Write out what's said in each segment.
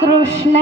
कृष्ण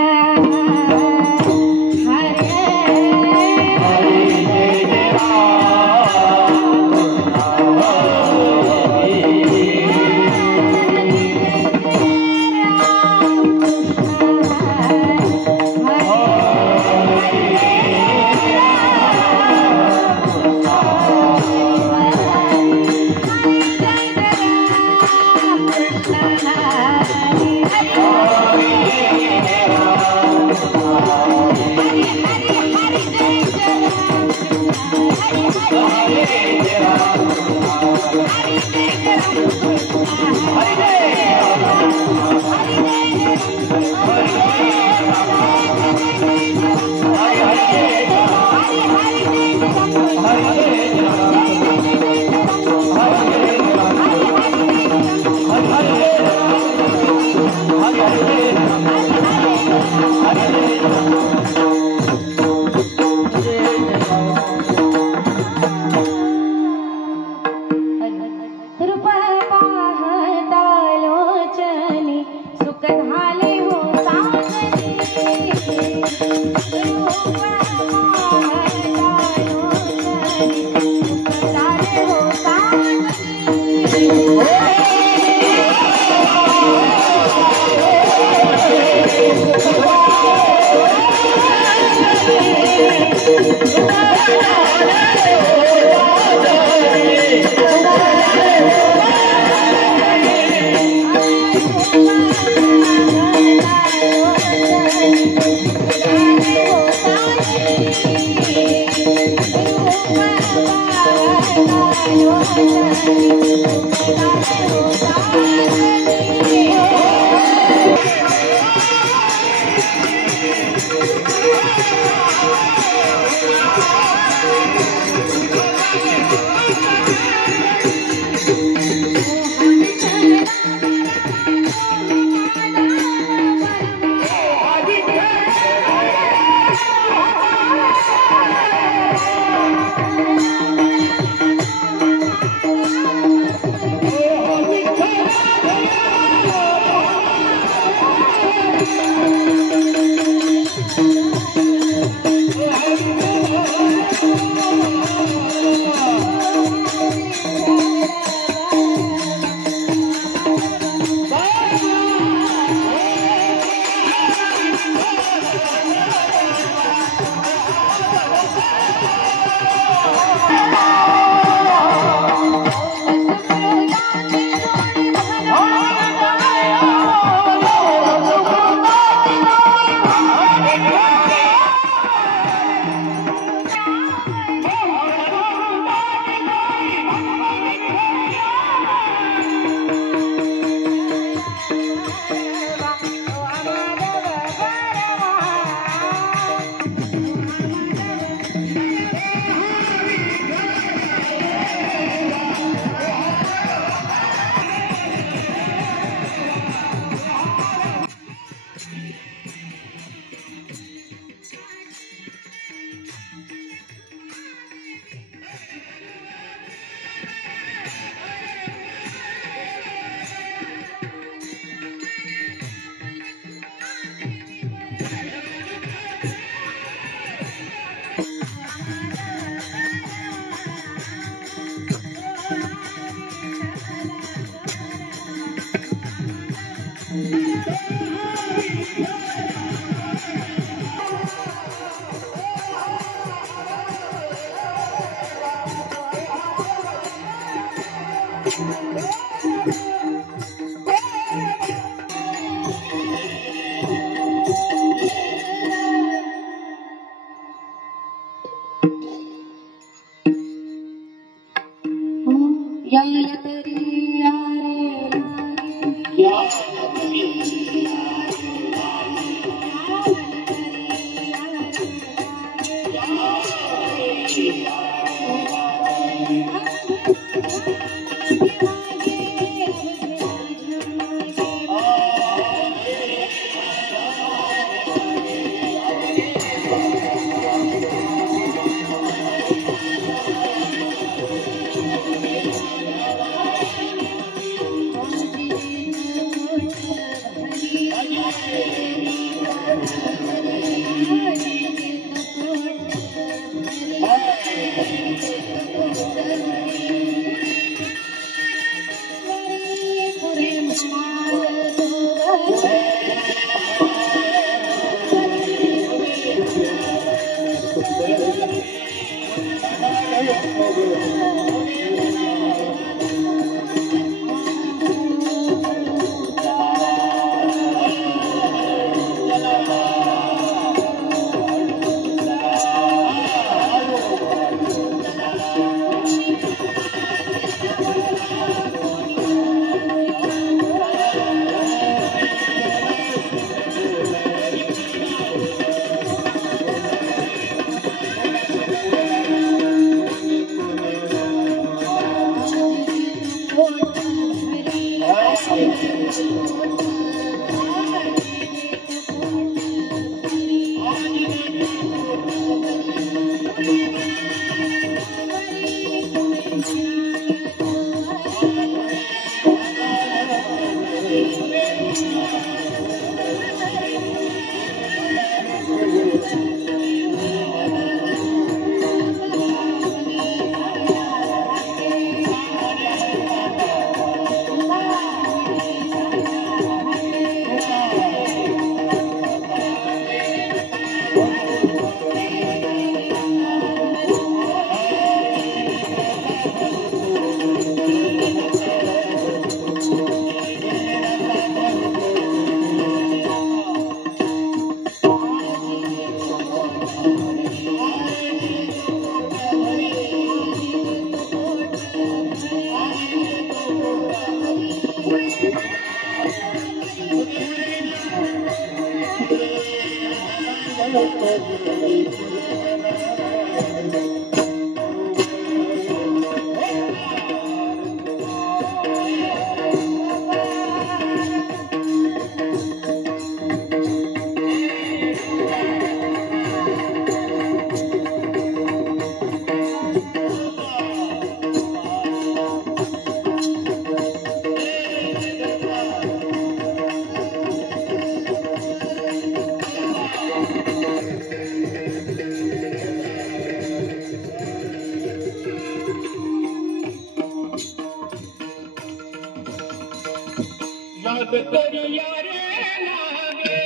याद करिया रे लागे,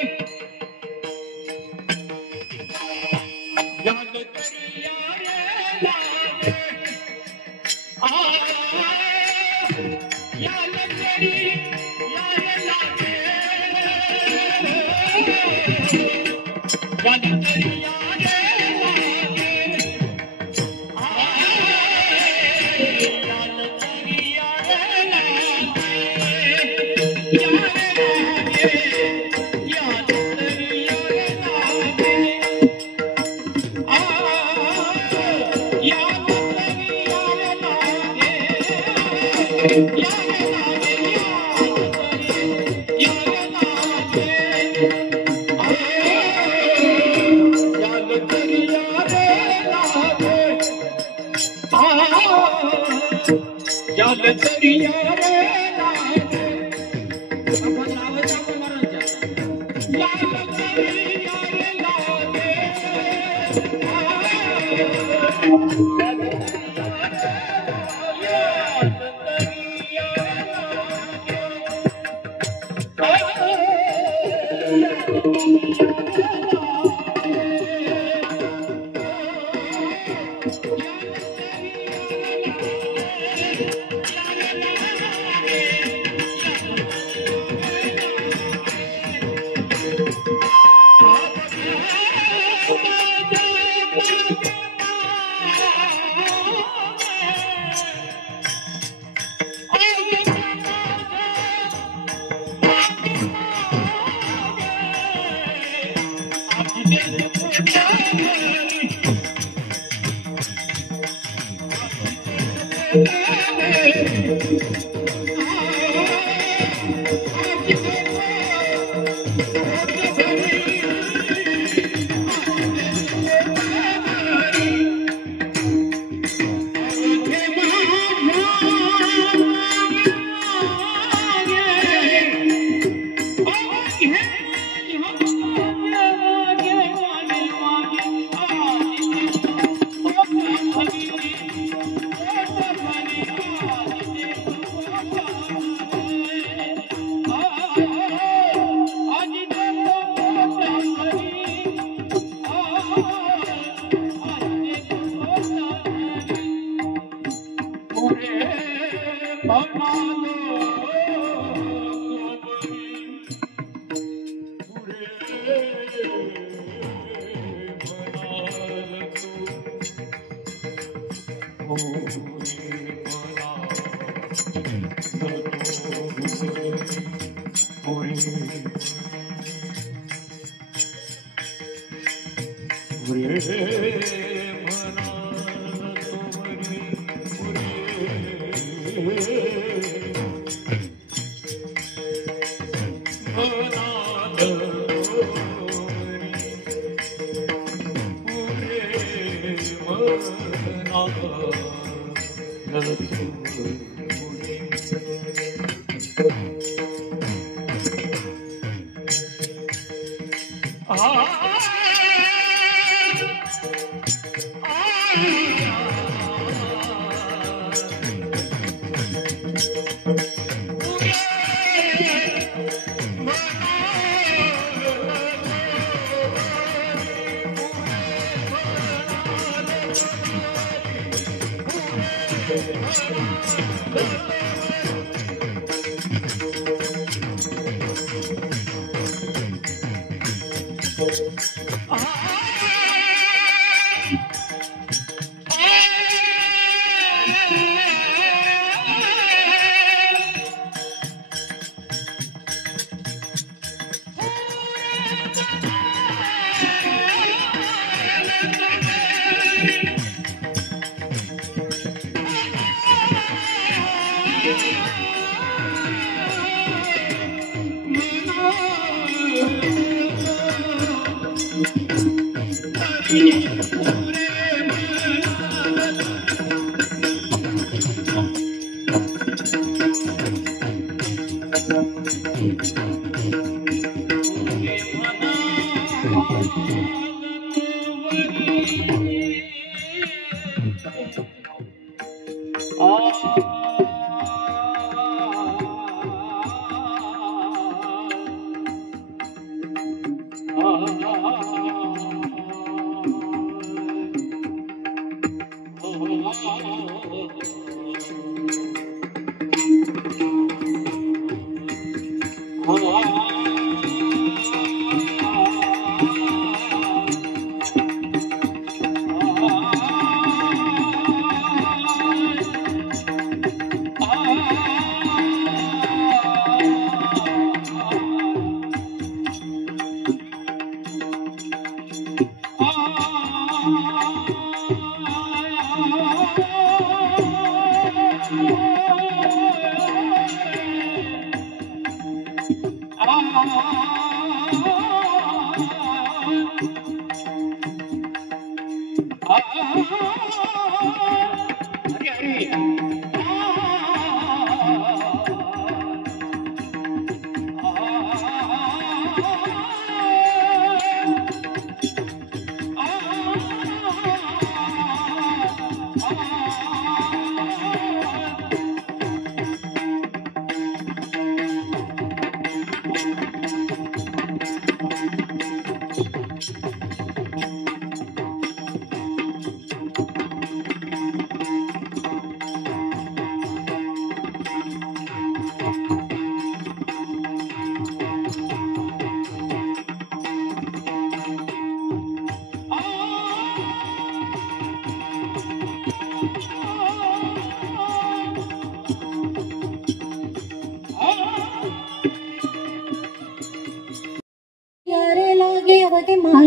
याद करिया रे लागे, याद करिया रे लागे, याद करिया रे लागे, याद करिया रे लागे। याद करिया रे लागे, अपन नावे जाको मरजा, याद करिया रे लागे, याद करिया रे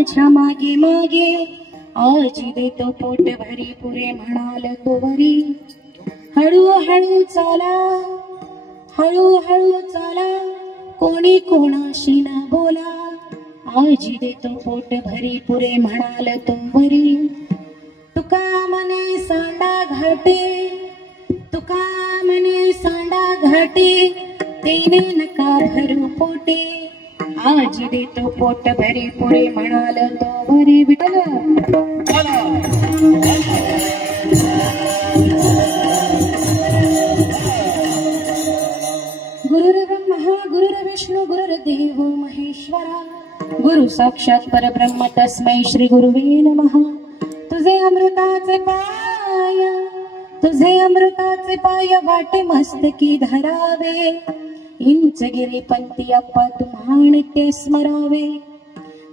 माझ्या मागे मागे आज देतो पोट भरी पुरे म्हणाल तोवरी हळूहळू चाला हळूहळू चाला कोणी कोणाशी न बोला आज देतो पोट भरी पुरे म्हणाल तोवरी तुका मने सांडा घाटे तुका मने सांडा घाटे तेने नका भरू पोटे आज देतो पोट भरी पुरे म्हणाल तो भरी विठ्ठल गुरुर्ब्रह्मा गुरुर्विष्णू गुरुर्देव महेश्वरा गुरु साक्षात परब्रह्म तस्मै श्री गुरुवे नमः तुझे अमृताचे पाय वाटे मस्तकी धरावे इंचगिरी पंथी अप्पा तुम्हा नित्य स्मरावे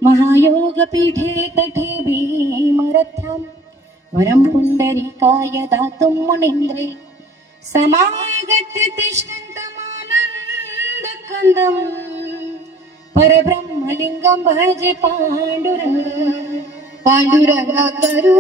महायोग पीठे तठे भीमरथ्यम वरम पुंडरीकाय दातुं मुनीन्द्रे समागत्य तिष्ठन्तमानन्द कंदम परब्रह्मलिंगम भजे पांडुरंगा करू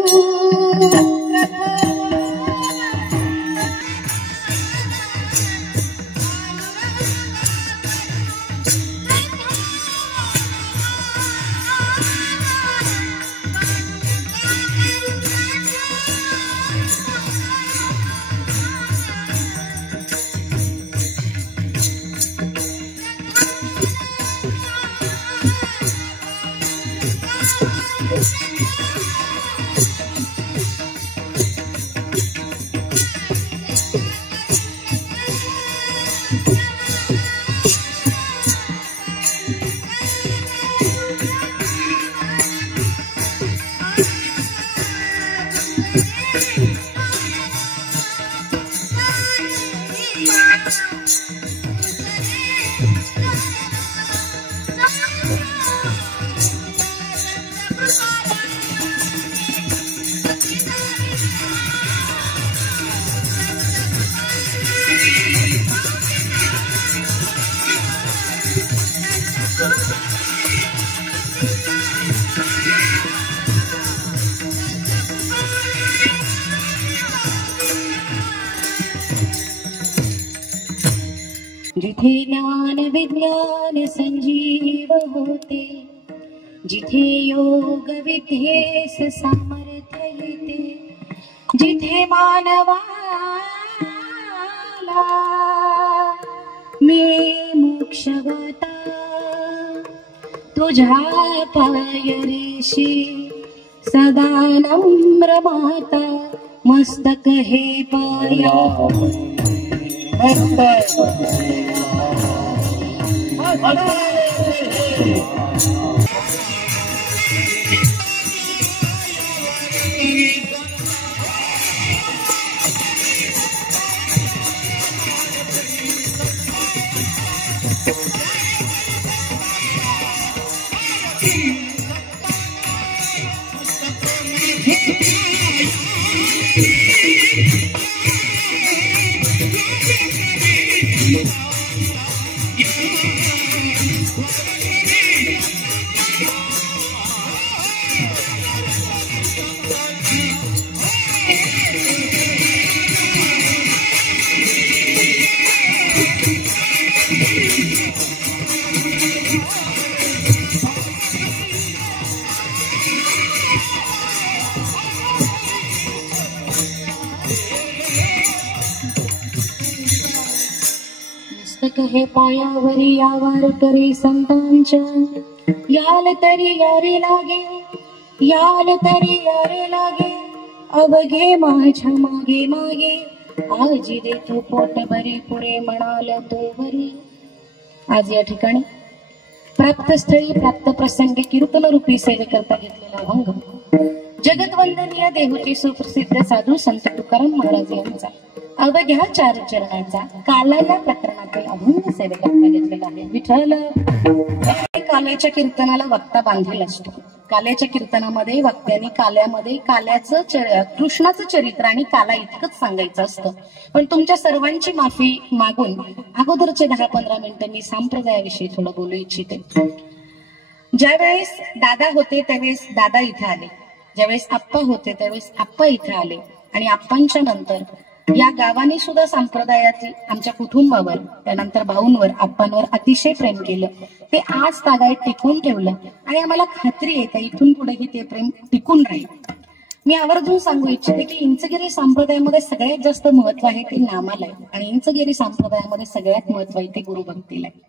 जिथे ज्ञान विज्ञान संजीव होते, जिथे योग विद्येस सामर्थ्य येते, जिथे मानवाला मिळे मोक्ष गाता, तुझ्या पायरीशी सदा नम्र माता, मस्तक हे पाया हे पायावरी यावर करी संतांच्या, याल तरी यारे लागे, याल तरी यारे लागे, अवघे माझ्या मागे मागे, आजी दे तू पोट भरे पुरे म्हणाल तो बरी. आज या ठिकाणी प्राप्तस्थळी प्राप्त प्रसंगी कीर्तन रूपी सेवेकरता घेतलेला अभंग जगतवंदनीय देहूचे सुप्रसिद्ध साधू संत तुकाराम महाराज यांचा अवघ्या 4 चरणाचा कालाला प्रकरणातील अभंग सेवेकरता घेतलेला आहे. विठ्ठल काल्याच्या कीर्तनाला वक्ता बांधलेला असतो. काल्याच्या कीर्तनामध्ये वक्त्याने काल्यामध्ये काल्याचं कृष्णाचं चरित्र आणि काला इतकंच सांगायचं असतं. पण तुमच्या सर्वांची माफी मागून अगोदरचे 10-15 मिनिटं मी संप्रदायाविषयी थोडं बोलू इच्छिते. ज्यावेळेस दादा होते त्यावेळेस दादा इथे आले, ज्यावेळेस आप्पा होते त्यावेळेस आप्पा इथे आले, आणि आप्पांच्या नंतर या गावाने सुद्धा संप्रदायातील आमच्या कुटुंबावर, त्यानंतर भाऊंवर, आप्पांवर अतिशय प्रेम केलं. ते आज तागायत टिकून ठेवलं आणि आम्हाला खात्री आहे त्या इथून पुढेही ते प्रेम टिकून राहील. मी आवर्जून सांगू इच्छिते की इंचगिरी संप्रदायामध्ये सगळ्यात जास्त महत्व आहे ते नामाला आहे, आणि इंचगिरी संप्रदायामध्ये सगळ्यात महत्व आहे ते गुरुभक्तीला आहे.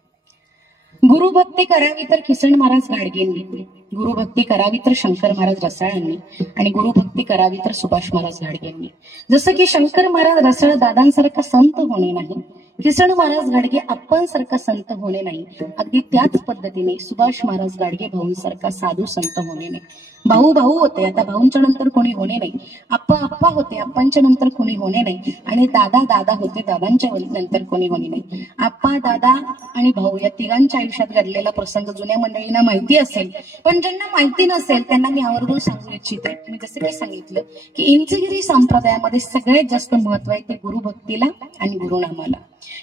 गुरुभक्ती करावी तर किसन महाराज गाडगेंनी, गुरुभक्ती करावी तर शंकर महाराज रसाळांनी, आणि गुरुभक्ती करावी तर सुभाष महाराज गाडगेंनी. जसं की शंकर महाराज रसाळ दादांसारखा संत होणे नाही, किसन महाराज गाडगे आप्पांसारखा संत होणे नाही, अगदी त्याच पद्धतीने सुभाष महाराज गाडगे भाऊंसारखा साधू संत होणे नाही. भाऊ भाऊ होते, आता भाऊंच्या नंतर कोणी होणे नाही. आप्पा आप्पा होते, आप्पांच्या नंतर कोणी होणे नाही. आणि दादा दादा होते, दादांच्या नंतर कोणी होणे नाही. आप्पा, दादा आणि भाऊ या तिघांच्या आयुष्यात घडलेला प्रसंग जुन्या मंडळींना माहिती असेल, पण ज्यांना माहिती नसेल त्यांना मी आवर्जून सांगू इच्छिते. मी जसं काही सांगितलं की इंचगिरी संप्रदायामध्ये सगळ्यात जास्त महत्व आहे ते गुरुभक्तीला आणि गुरुनामाला.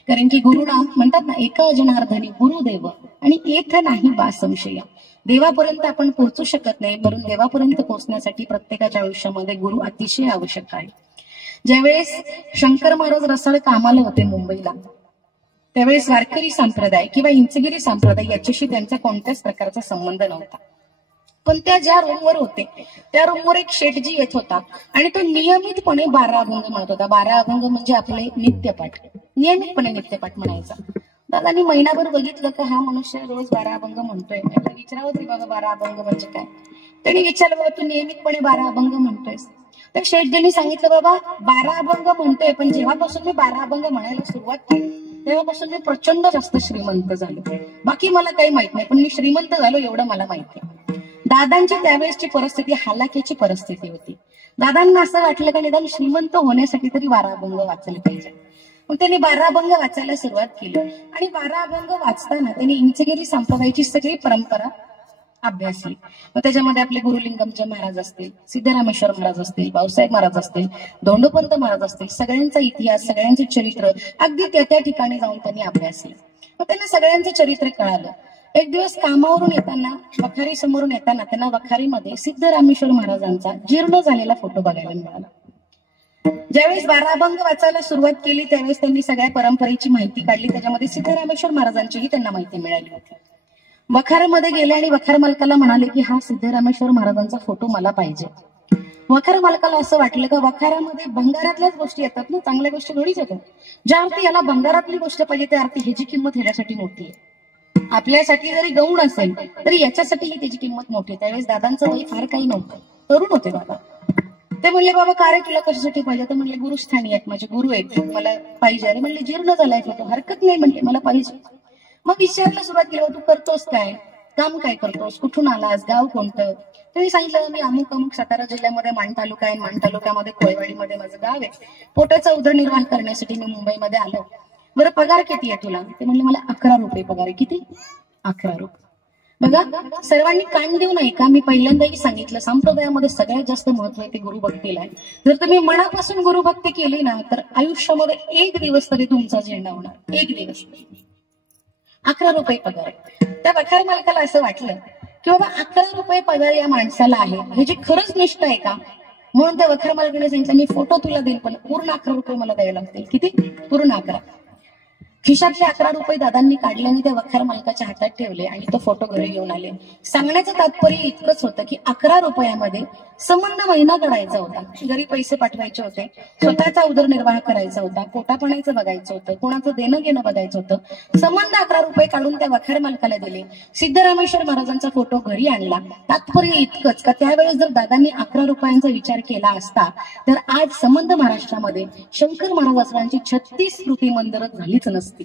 कारण की गुरुनाम म्हणतात ना, एका जनार्दनी गुरुदेव आणि येथ नाही बा संशय. देवापर्यंत आपण पोहोचू शकत नाही, परंतु देवापर्यंत पोहोचण्यासाठी प्रत्येकाच्या आयुष्यामध्ये गुरु अतिशय आवश्यक आहे. ज्यावेळेस शंकर महाराज रसाळ कामाला होते मुंबईला, त्यावेळेस वारकरी संप्रदाय किंवा इंचगिरी संप्रदाय याच्याशी त्यांचा कोणत्याच प्रकारचा संबंध नव्हता. पण त्या ज्या रूमवर होते त्या रूमवर एक शेठजी येत होता आणि तो नियमितपणे 12 अभंग म्हणत होता. 12 अभंग म्हणजे आपले नित्यपाठ, नियमितपणे नित्यपाठ म्हणायचा. दादानी महिनाभर बघितलं का हा मनुष्य रोज 12 अभंग म्हणतोय. त्याला विचारावं तरी बाबा 12 अभंग म्हणजे काय. त्यांनी विचारलं, बाबा तू नियमितपणे 12 अभंग म्हणतोयस. तर शेठजींनी सांगितलं, बाबा 12 अभंग म्हणतोय, पण जेव्हापासून मी 12 अभंग म्हणायला सुरुवात केली तेव्हापासून मी प्रचंड जास्त श्रीमंत झालो. बाकी मला काही माहित नाही, पण मी श्रीमंत झालो एवढं मला माहिती आहे. दादांची त्यावेळेसची परिस्थिती हालाकीची परिस्थिती होती. दादांना असं वाटलं का निदान श्रीमंत होण्यासाठी तरी 12 अभंग वाचले पाहिजे. मग त्यांनी 12 अभंग वाचायला सुरुवात केली आणि 12 अभंग वाचताना त्यांनी इंचगिरी संप्रदायाची सगळी परंपरा अभ्यासली. मग त्याच्यामध्ये आपले गुरुलिंगमचे महाराज असतील, सिद्धरामेश्वर महाराज असतील, भाऊसाहेब महाराज असतील, धोंडोपंत महाराज असतील, सगळ्यांचा इतिहास, सगळ्यांचे चरित्र अगदी त्या ठिकाणी जाऊन त्यांनी अभ्यासले. मग त्यांना सगळ्यांचं चरित्र कळालं. एक दिवस कामावरून येताना, वखारी समोरून येताना त्यांना वखारीमध्ये सिद्धरामेश्वर महाराजांचा जीर्ण झालेला फोटो बघायला मिळाला. ज्यावेळेस 12 अभंग वाचायला सुरुवात केली त्यावेळेस त्यांनी सगळ्या परंपरेची माहिती काढली. त्याच्यामध्ये सिद्धरामेश्वर महाराजांचीही त्यांना माहिती मिळाली होती. वखारमध्ये गेले आणि वखार मालकाला म्हणाले की हा सिद्धरामेश्वर महाराजांचा फोटो मला पाहिजे. वखार मालकाला असं वाटलं का वखारामध्ये भंगारातल्याच गोष्टी येतात ना, चांगल्या गोष्टी थोडीच येतात. ज्या अर्थी याला भंगारातली गोष्ट पाहिजे त्या अर्थी ह्याची किंमत ह्याच्यासाठी मोठी आहे. आपल्यासाठी जरी गौण असेल तरी याच्यासाठीही त्याची किंमत मोठी आहे. त्यावेळेस दादांचं वय फार काही नव्हतं, तरुण होते दादा. ते म्हणले बाबा का रे तुला कशासाठी पाहिजे? तर म्हणले गुरुस्थानी आहेत, माझे गुरु आहेत, मला पाहिजे. अरे म्हणले जीर्ण झालाय फोटो, हरकत नाही म्हणले, मला पाहिजे. मग विचारायला सुरुवात केली, तू करतोस काय, काम काय करतोस, कुठून आलास, गाव कोणतं? त्यांनी सांगितलं मी अमुक अमुक सातारा जिल्ह्यामध्ये माण तालुका आहे, माण तालुक्यामध्ये कोळेवाडीमध्ये माझं गाव आहे, पोटाचा उदरनिर्वाह करण्यासाठी मी मुंबईमध्ये आलो. बरं पगार किती आहे तुला? ते म्हणले मला 11 रुपये पगार आहे. किती? 11 रुपये. बघा सर्वांनी कान देऊ नये का, मी पहिल्यांदाही सांगितलं संप्रदायामध्ये सगळ्यात जास्त महत्व आहे ते गुरुभक्तीला आहे. जर तुम्ही मनापासून गुरुभक्ती केली ना तर आयुष्यामध्ये एक दिवस तरी तुमचा झेंडा होणार, एक दिवस. 11 रुपये पगार आहे. त्या वखार मालकाला असं वाटलं की बाबा 11 रुपये पगार या माणसाला आहे, ह्याची खरंच निष्ठा आहे का? म्हणून त्या वखार मालकाने सांगितलं मी फोटो तुला देईल पण पूर्ण 11 रुपये मला द्यावे लागतील. किती? पूर्ण 11. खिशातले 11 रुपये दादांनी काढले आणि त्या वखार मालकाच्या हातात ठेवले आणि तो फोटो घरी घेऊन आले. सांगण्याचं तात्पर्य इतकंच होतं की 11 रुपयामध्ये संबंध महिना काढायचा होता, घरी पैसे पाठवायचे होते, स्वतःचा उदरनिर्वाह करायचा होता, पोटापाण्याचं बघायचं होतं, कोणाचं देणं घेणं बघायचं होतं. संबंध 11 रुपये काढून त्या वखार मालकाला दिले. सिद्धरामेश्वर महाराजांचा फोटो घरी आणला. तात्पर्य इतकंच का त्यावेळेस जर दादांनी 11 रुपयांचा विचार केला असता तर आज संबंध महाराष्ट्रामध्ये शंकर महाराजांची 36 स्मृती मंदिरं झालीच नसती.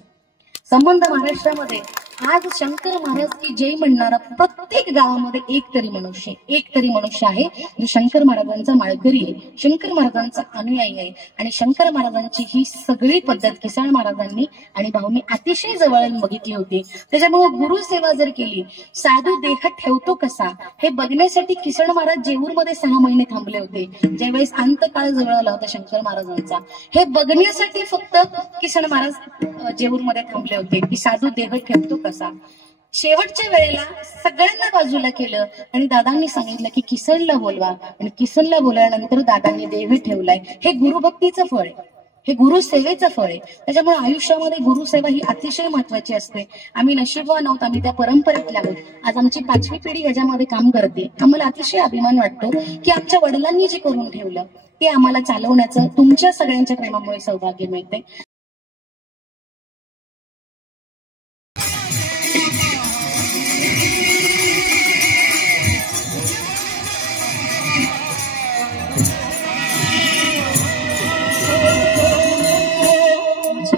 संबंध महाराष्ट्रामध्ये आज शंकर महाराज की जय म्हणणारा प्रत्येक गावामध्ये एक तरी मनुष्य आहे जो शंकर महाराजांचा माळकरी आहे, शंकर महाराजांचा अनुयायी आहे. आणि शंकर महाराजांची ही सगळी पद्धत किसान महाराजांनी आणि भाऊंनी अतिशय जवळून बघितली होती. त्याच्यामुळे गुरुसेवा जर केली, साधू देह ठेवतो कसा हे बघण्यासाठी किसन महाराज जेऊरमध्ये 6 महिने थांबले होते. ज्यावेळेस अंतकाळ जवळ आला होता शंकर महाराजांचा, हे बघण्यासाठी फक्त किसन महाराज जेऊरमध्ये थांबले होते की साधू देह ठेवतो कसा. शेवटच्या वेळेला सगळ्यांना बाजूला केलं आणि दादांनी सांगितलं की किसनला बोलवा आणि किसनला बोलल्यानंतर दादांनी देह ठेवलाय. हे गुरुभक्तीचं फळ आहे, हे गुरुसेवेचं फळ आहे. त्याच्यामुळे आयुष्यामध्ये गुरुसेवा ही अतिशय महत्वाची असते. आम्ही नशीबवान आहोत, आम्ही त्या परंपरेतल्या आहोत. आज आमची 5वी पिढी ह्याच्यामध्ये काम करते. आम्हाला अतिशय अभिमान वाटतो की आमच्या वडिलांनी जे करून ठेवलं ते आम्हाला चालवण्याचं तुमच्या सगळ्यांच्या प्रेमामुळे सौभाग्य मिळते.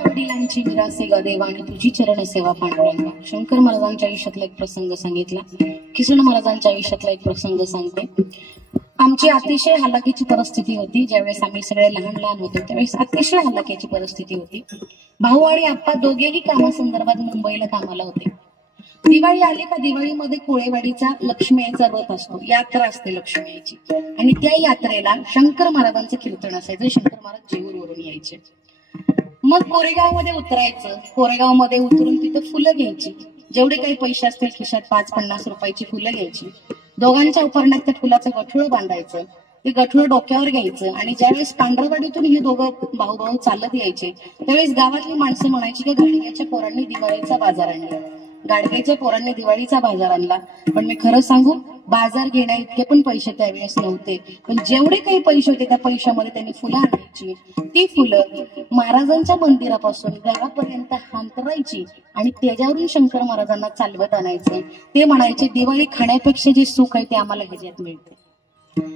वडिलांची निरासे ग देवा आणि तुझी चरण सेवा पांडुरंगा. शंकर महाराजांच्या आयुष्यातला एक प्रसंग सांगितला, किसन महाराजांच्या आयुष्यातला एक प्रसंग सांगते. आमची अतिशय हलाखीची परिस्थिती होती. ज्यावेळेस आम्ही सगळे लहान होतो त्यावेळेस अतिशय हलाखीची परिस्थिती होती. भाऊ आणि आप्पा दोघेही कामासंदर्भात मुंबईला कामाला होते. दिवाळी आली का दिवाळीमध्ये कोळेवाडीचा लक्ष्मीचा रथ असतो, यात्रा असते लक्ष्मीची, आणि त्या यात्रेला शंकर महाराजांचं कीर्तन असायचं. शंकर महाराज जेऊरवरून यायचे. मग कोरेगावमध्ये उतरायचं. कोरेगावमध्ये उतरून तिथं फुलं घ्यायची, जेवढे काही पैसे असतील खिशात 5-50 रुपयाची फुलं घ्यायची. दोघांच्या उपरण्यात त्या फुलाचं गठुळ बांधायचं, ते गठुळ डोक्यावर घ्यायचं आणि ज्यावेळेस पांढरवाडीतून हे दोघं भाऊ चालत यायचे त्यावेळेस गावातली माणसं म्हणायची की गाडग्याच्या पोरांनी दिवाळीचा बाजार आणला, गाडग्याच्या पोरांनी दिवाळीचा बाजार आणला. पण मी खरं सांगू, बाजार घेण्या इतके पण पैसे त्यावेळेस नव्हते. पण जेवढे काही पैसे होते त्या पैशामध्ये त्यांनी फुलं आणायची. ती फुलं महाराजांच्या मंदिरापासून घरापर्यंत हांतरायची आणि त्याच्यावरून शंकर महाराजांना चालवत आणायचं. ते म्हणायचे दिवाळी खाण्यापेक्षा जे सुख आहे ते आम्हाला ह्याच्यात मिळते.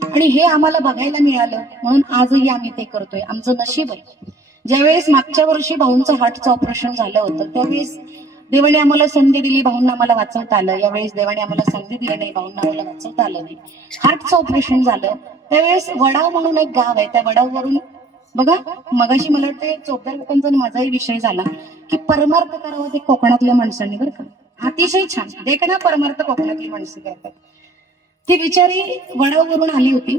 आणि हे आम्हाला बघायला मिळालं म्हणून आजही आम्ही ते करतोय. आमचं नशीब आहे. ज्यावेळेस मागच्या वर्षी भाऊंचं हार्टचं ऑपरेशन झालं होतं त्यावेळेस देवाने आम्हाला संधी दिली, भाऊंना आम्हाला वाचवता आलं. यावेळेस देवाने आम्हाला संधी दिली नाही, भाऊंना आम्हाला वाचवता आलं नाही. हार्टचं ऑपरेशन झालं त्यावेळेस वडाव म्हणून एक गाव आहे, त्या वडाववरून बघा मगाशी मला वाटतं चोपदार काकांचा आणि माझाही विषय झाला की परमार्थ करावा ते कोकणातल्या माणसांनी, बरं का, अतिशय छान देखणा परमार्थ कोकणातली माणसं करतात. ती बिचारी वडावरून आली होती,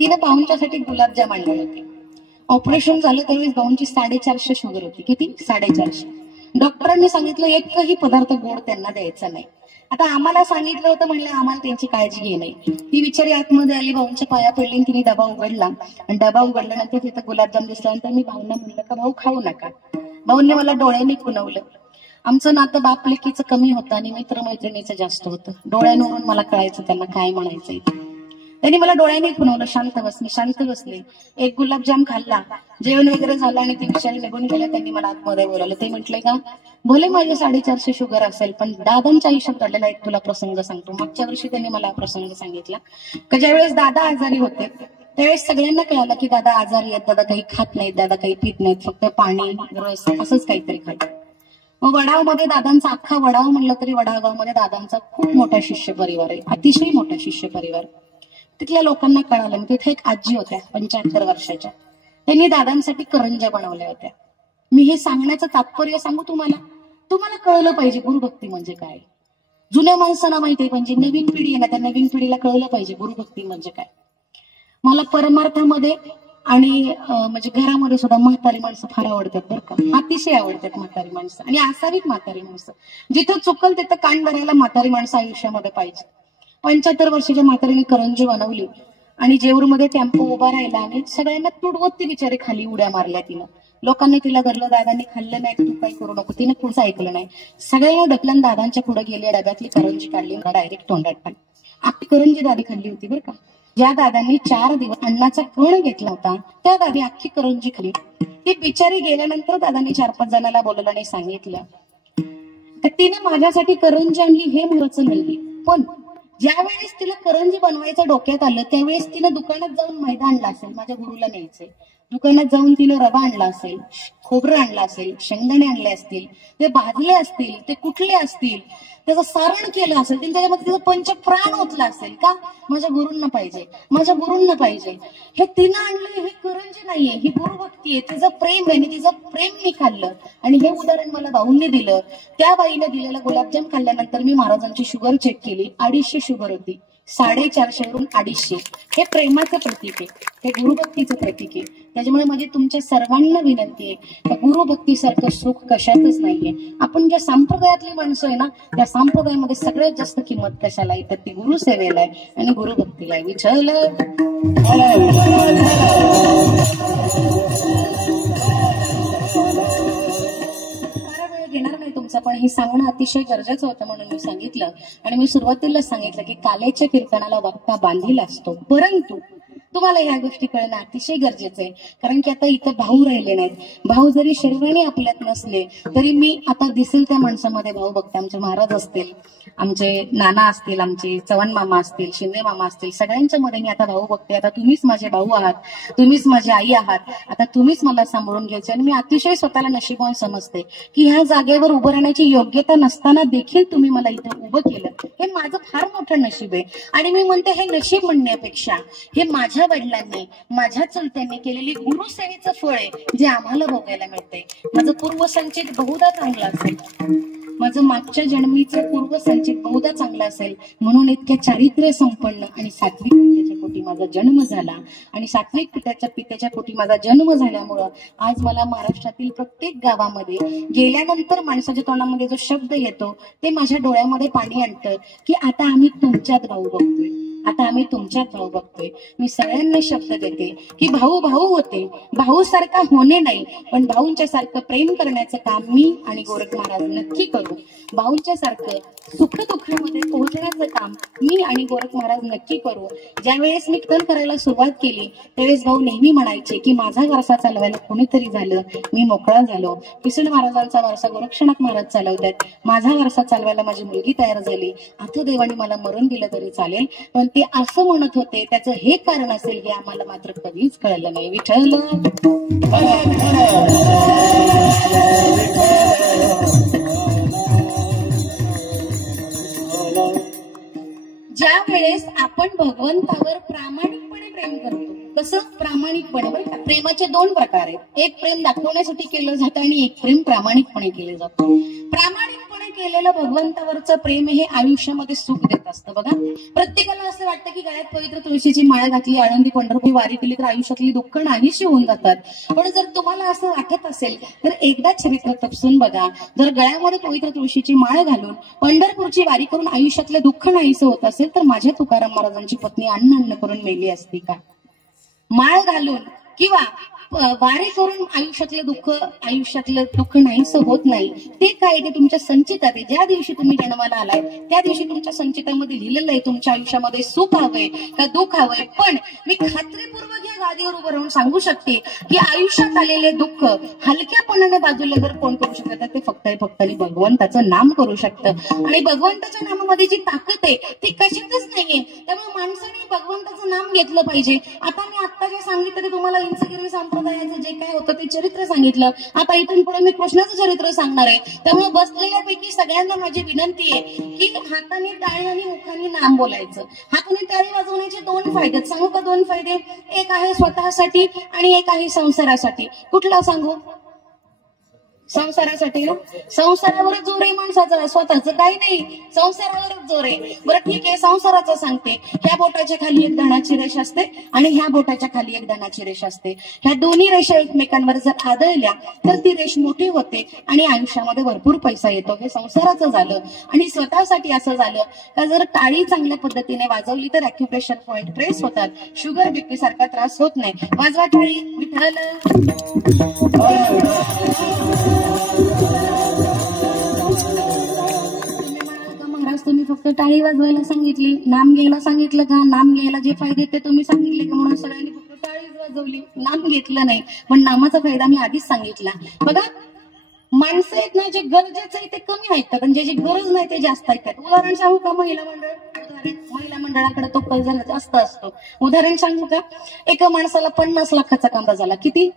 तिने भाऊंच्यासाठी गुलाबजाम आणले होते. ऑपरेशन झालं त्यावेळेस भाऊंची 450 शुगर होती. किती? 450. डॉक्टरांनी सांगितलं एकही पदार्थ गोड त्यांना द्यायचा नाही. आता आम्हाला सांगितलं होतं, म्हणलं आम्हाला त्यांची काळजी घे नाही. ती बिचारी आतमध्ये आली, भाऊंच्या पाया पडली, तिने डबा उघडला आणि डबा उघडल्यानंतर तिथं गुलाबजाम दिसल्यानंतर मी भाऊंना म्हणलं का भाऊ खाऊ नका. भाऊंनी मला डोळ्यांनी खुणवलं. आमचं नातं बाप लेकीचं कमी होतं आणि मित्रमैत्रिणीचं जास्त होतं. डोळ्यांवरून मला कळायचं त्यांना काय म्हणायचंय. त्यांनी मला डोळ्यांनी खुणवलं, शांत बस. मी शांत बसले, एक गुलाबजाम खाल्ला, जेवण वगैरे झालं आणि ती बिचारी निघून गेल्या. त्यांनी मला आतमध्ये बोलावलं. ते म्हटले का भले माझे 450 शुगर असेल पण दादांच्या आयुष्यात घडलेला एक तुला प्रसंग सांगतो. मागच्या वर्षी त्यांनी मला प्रसंग सांगितला की ज्यावेळेस दादा आजारी होते त्यावेळेस सगळ्यांना कळालं की दादा आजारी आहेत, दादा काही खात नाहीत, दादा काही पित नाहीत, फक्त पाणी रस असंच काहीतरी खात. मग वडावमध्ये दादांचा अख्खा वडाव म्हणलं तरी वडागावमध्ये दादांचा खूप मोठा शिष्य परिवार आहे, अतिशय मोठा शिष्य परिवार. तिथल्या लोकांना कळालं. तिथे एक आजी होत्या 75 वर्षाच्या, त्यांनी दादांसाठी करंज्या बनवल्या होत्या. मी हे सांगण्याचं तात्पर्य सांगू तुम्हाला कळलं पाहिजे गुरुभक्ती म्हणजे काय. जुन्या माणसांना माहिती आहे, पण जी नवीन पिढी आहे ना त्या नवीन पिढीला कळलं पाहिजे गुरुभक्ती म्हणजे काय. मला परमार्थामध्ये आणि म्हणजे घरामध्ये सुद्धा म्हातारी माणसं फार आवडतात, बरं का, अतिशय आवडतात म्हातारी माणसं. आणि असावीत म्हातारी माणसं. जिथं चुकल तिथं कान धरायला म्हातारी माणसं आयुष्यामध्ये पाहिजे. 75 वर्षाच्या म्हातारीने करंजी बनवली आणि जेऊरमध्ये टेम्पो उभा राहिला आणि सगळ्यांना तुडवत ती बिचारी खाली उड्या मारल्या तिनं. लोकांनी तिला धरलं, दादांनी खाल्लं नाही, तू काही करू नको. तिने पुढचं ऐकलं नाही. सगळ्यांना ढकलून दादांच्या पुढे गेले, डब्यातली करंजी काढली, डायरेक्ट तोंडात टाकली. अख्खी करंजी दादी खाल्ली होती, बरं का. ज्या दादांनी 4 दिवस अन्नाचा कण घेतला होता त्या दादी अख्खी करंजी खाल्ली. ती बिचारी गेल्यानंतर दादांनी 4-5 जणांना बोलवलं आणि सांगितलं तर तिने माझ्यासाठी करंजी आणली हे महत्वाचं नाहीये, पण ज्या वेळेस तिला करंजी बनवायचं डोक्यात आलं त्यावेळेस तिनं दुकानात जाऊन मैदा आणला असेल, माझ्या गुरुला न्यायचंय. दुकानात जाऊन तिने रवा आणला असेल, खोबरं आणलं असेल, शेंगदाणे आणले असतील, ते भाजले असतील, ते कुठले असतील, त्याचं सारण केलं असेल, त्याच्यामध्ये तिचं पंचप्राण ओतलं असेल का माझ्या गुरूंना पाहिजे, माझ्या गुरूंना पाहिजे. हे तिनं आणलं हे करंजी नाहीये, ही गुरुभक्ती आहे, तिचं प्रेम आहे आणि तिचं प्रेम मी खाल्लं. आणि हे उदाहरण मला भाऊंनी दिलं. त्या बाईला दिलेला गुलाबजाम खाल्ल्यानंतर मी महाराजांची शुगर चेक केली, 250 शुगर होती. 450 वरून 250. हे प्रेमाचं प्रतीक आहे, हे गुरुभक्तीचं प्रतीक आहे. त्याच्यामुळे माझी तुमच्या सर्वांना विनंती आहे, गुरुभक्तीसारखं सुख कशातच नाहीये. आपण ज्या संप्रदायातली माणसं आहे ना त्या संप्रदायामध्ये सगळ्यात जास्त किंमत कशाला आहे तर ती गुरुसेवेला आहे आणि गुरुभक्तीला आहे. विठ्ठल घेणार नाही तुमचा, पण हे सांगणं अतिशय गरजेचं होतं म्हणून मी सांगितलं. आणि मी सुरुवातीला सांगितलं की कालेच्या कीर्तनाला वक्ता बांधील असतो, परंतु तुम्हाला ह्या गोष्टी कळणं अतिशय गरजेचं आहे. कारण की आता इथं भाऊ राहिले नाहीत. भाऊ जरी शरीराने आपल्यात नसले तरी मी आता दिसेल त्या माणसामध्ये भाऊ बघते. आमचे महाराज असतील, आमचे नाना असतील, आमचे चव्हाण मामा असतील, शिंदे मामा असतील, सगळ्यांच्या मध्ये मी आता भाऊ बघते. आता तुम्हीच माझे भाऊ आहात, तुम्हीच माझी आई आहात, आता तुम्हीच मला सांभाळून घ्यायचे. आणि मी अतिशय स्वतःला नशीबवान समजते की ह्या जागेवर उभं राहण्याची योग्यता नसताना देखील तुम्ही मला इथं उभं केलं, हे माझं फार मोठं नशीब आहे. आणि मी म्हणते हे नशीब म्हणण्यापेक्षा हे माझ्या वडिलांनी, माझ्या चुलत्यांनी केलेली गुरुसेवेचं फळ आहे जे आम्हाला भोगायला मिळते. माझं पूर्वसंचित बहुधा चांगलं असेल, माझं मागच्या जन्मीचं पूर्वसंचित बहुधा चांगलं असेल, म्हणून इतक्या चारित्र्य संपन्न आणि सात्विक पित्याच्या पोटी माझा जन्म झाला. आणि सात्विक पित्याच्या पोटी माझा जन्म झाल्यामुळं आज मला महाराष्ट्रातील प्रत्येक गावामध्ये गेल्यानंतर माणसाच्या तोंडामध्ये जो शब्द येतो ते माझ्या डोळ्यामध्ये पाणी आणतं की आता आम्ही तुमच्यात भाऊ बघतोय, आता आम्ही तुमच्यात भाऊ बघतोय. मी सगळ्यांना शब्द देते की भाऊ भाऊ होते, भाऊ सारखा होणे नाही, पण भाऊंच्या सारखं प्रेम करण्याचं काम मी आणि गोरख महाराज नक्की करू. भाऊंच्या सारखं सुख दुःखामध्ये पोहोचण्याचं काम मी आणि गोरख महाराज नक्की करू. ज्यावेळेस मी कीर्तन करायला सुरुवात केली त्यावेळेस भाऊ नेहमी म्हणायचे की माझा वारसा चालवायला कोणीतरी झालं, मी मोकळा झालो. पिसड महाराजांचा वारसा गोरक्षनाथ महाराज चालवतात, माझा वारसा चालवायला माझी मुलगी तयार झाली. आता देवाने मला मरण दिलं तरी चालेल, पण ते असं म्हणत होते त्याचं हे कारण असेल हे आम्हाला मात्र कधीच कळलं नाही. विठ्ठल ज्या वेळेस आपण भगवंतावर प्रामाणिकपणे प्रेम करतो कसं प्रामाणिकपणे. बरं का, प्रेमाचे दोन प्रकार आहेत. एक प्रेम दाखवण्यासाठी केलं जातं आणि एक प्रेम प्रामाणिकपणे केलं जातं. प्रामाणिकपणे केलेलं भगवंतावरचं प्रेम हे आयुष्यामध्ये सुख देत असतं. बघा, प्रत्येकाला असं वाटतं की गळ्यात पवित्र तुळशीची माळ घातली, आळंदी पंढरपूर वारी केली तर आयुष्यातली दुःख नाहीशी होऊन जातात. पण जर तुम्हाला असं वाटत असेल तर एकदा चरित्र तपासून बघा. जर गळ्यामध्ये पवित्र तुळशीची माळ घालून पंढरपूरची वारी करून आयुष्यातलं दुःख नाहीसं होत असेल तर माझ्या तुकाराम महाराजांची पत्नी अन्न करून मेली असती का? माळ घालून किंवा वारी करून आयुष्यातलं दुःख नाहीसं होत नाही. ते काय, ते तुमच्या संचितात आहे. ज्या दिवशी तुम्ही जन्माला आलाय त्या दिवशी तुमच्या संचितामध्ये लिहिलेलं आहे तुमच्या आयुष्यामध्ये सुख हवंय का दुःख हवंय. पण मी खात्रीपूर्वक या गादीवर उभं राहून सांगू शकते की आयुष्यात आलेले दुःख हलक्यापणाने बाजूला जर कोण करू शकत ते फक्त आणि भगवंताचं नाम करू शकतं. आणि भगवंताच्या नामामध्ये जी ताकद आहे ती कशातच नाहीये. त्यामुळे माणसाने भगवंताचं नाम घेतलं पाहिजे. आता मी जे सांगितलं ते तुम्हाला इंचगिरी संप्रदायाचं जे काय होतं ते चरित्र सांगितलं. आता इथून पुढे मी कृष्णाचं चरित्र सांगणार आहे. त्यामुळे बसलेल्यापैकी सगळ्यांना माझी विनंती आहे की हाताने टाळी आणि मुखाने नाम बोलायचं. हाताने टाळी वाजवण्याचे दोन फायदे सांगू का? दोन फायदे, एक आहे स्वतःसाठी आणि एक आहे संसारासाठी. कुठला सांगू? संसारासाठी ना. संसारावरच जोर आहे माणसाचा, स्वतःच काही नाही, संसारावरच जोर आहे. बरं ठीक आहे, संसाराचं सांगते. ह्या बोटाच्या खाली एक धनाची रेष असते आणि ह्या बोटाच्या खाली एक धनाची रेष असते. ह्या दोन्ही रेषा एकमेकांवर जर आदळल्या तर ती रेष मोठी होते आणि आयुष्यामध्ये भरपूर पैसा येतो. हे संसाराचं झालं. आणि स्वतःसाठी असं झालं का जर टाळी चांगल्या पद्धतीने वाजवली तर अॅक्युप्रेशर पॉइंट प्रेस होतात, शुगर बीपी सारखा त्रास होत नाही. वाजवा टाळी. विठ्ठल महाराज तुम्ही फक्त टाळी वाजवायला सांगितली, नाम घ्यायला सांगितलं का? नाम घ्यायला जे फायदे ते तुम्ही सांगितले का? म्हणून सगळ्यांनी फक्त टाळीच वाजवली, नाम घेतलं नाही. पण नामाचा फायदा मी आधीच सांगितला. बघा, माणसं आहेत ना, जे गरजेचं आहे ते कमी ऐकतात आणि जे गरज नाही ते जास्त ऐकतात. उदाहरण सांगू का? महिला मंडळाकडे तो पैसा जास्त असतो. उदाहरण सांगू का? एका माणसाला 50 लाखाचा कांदा झाला. किती?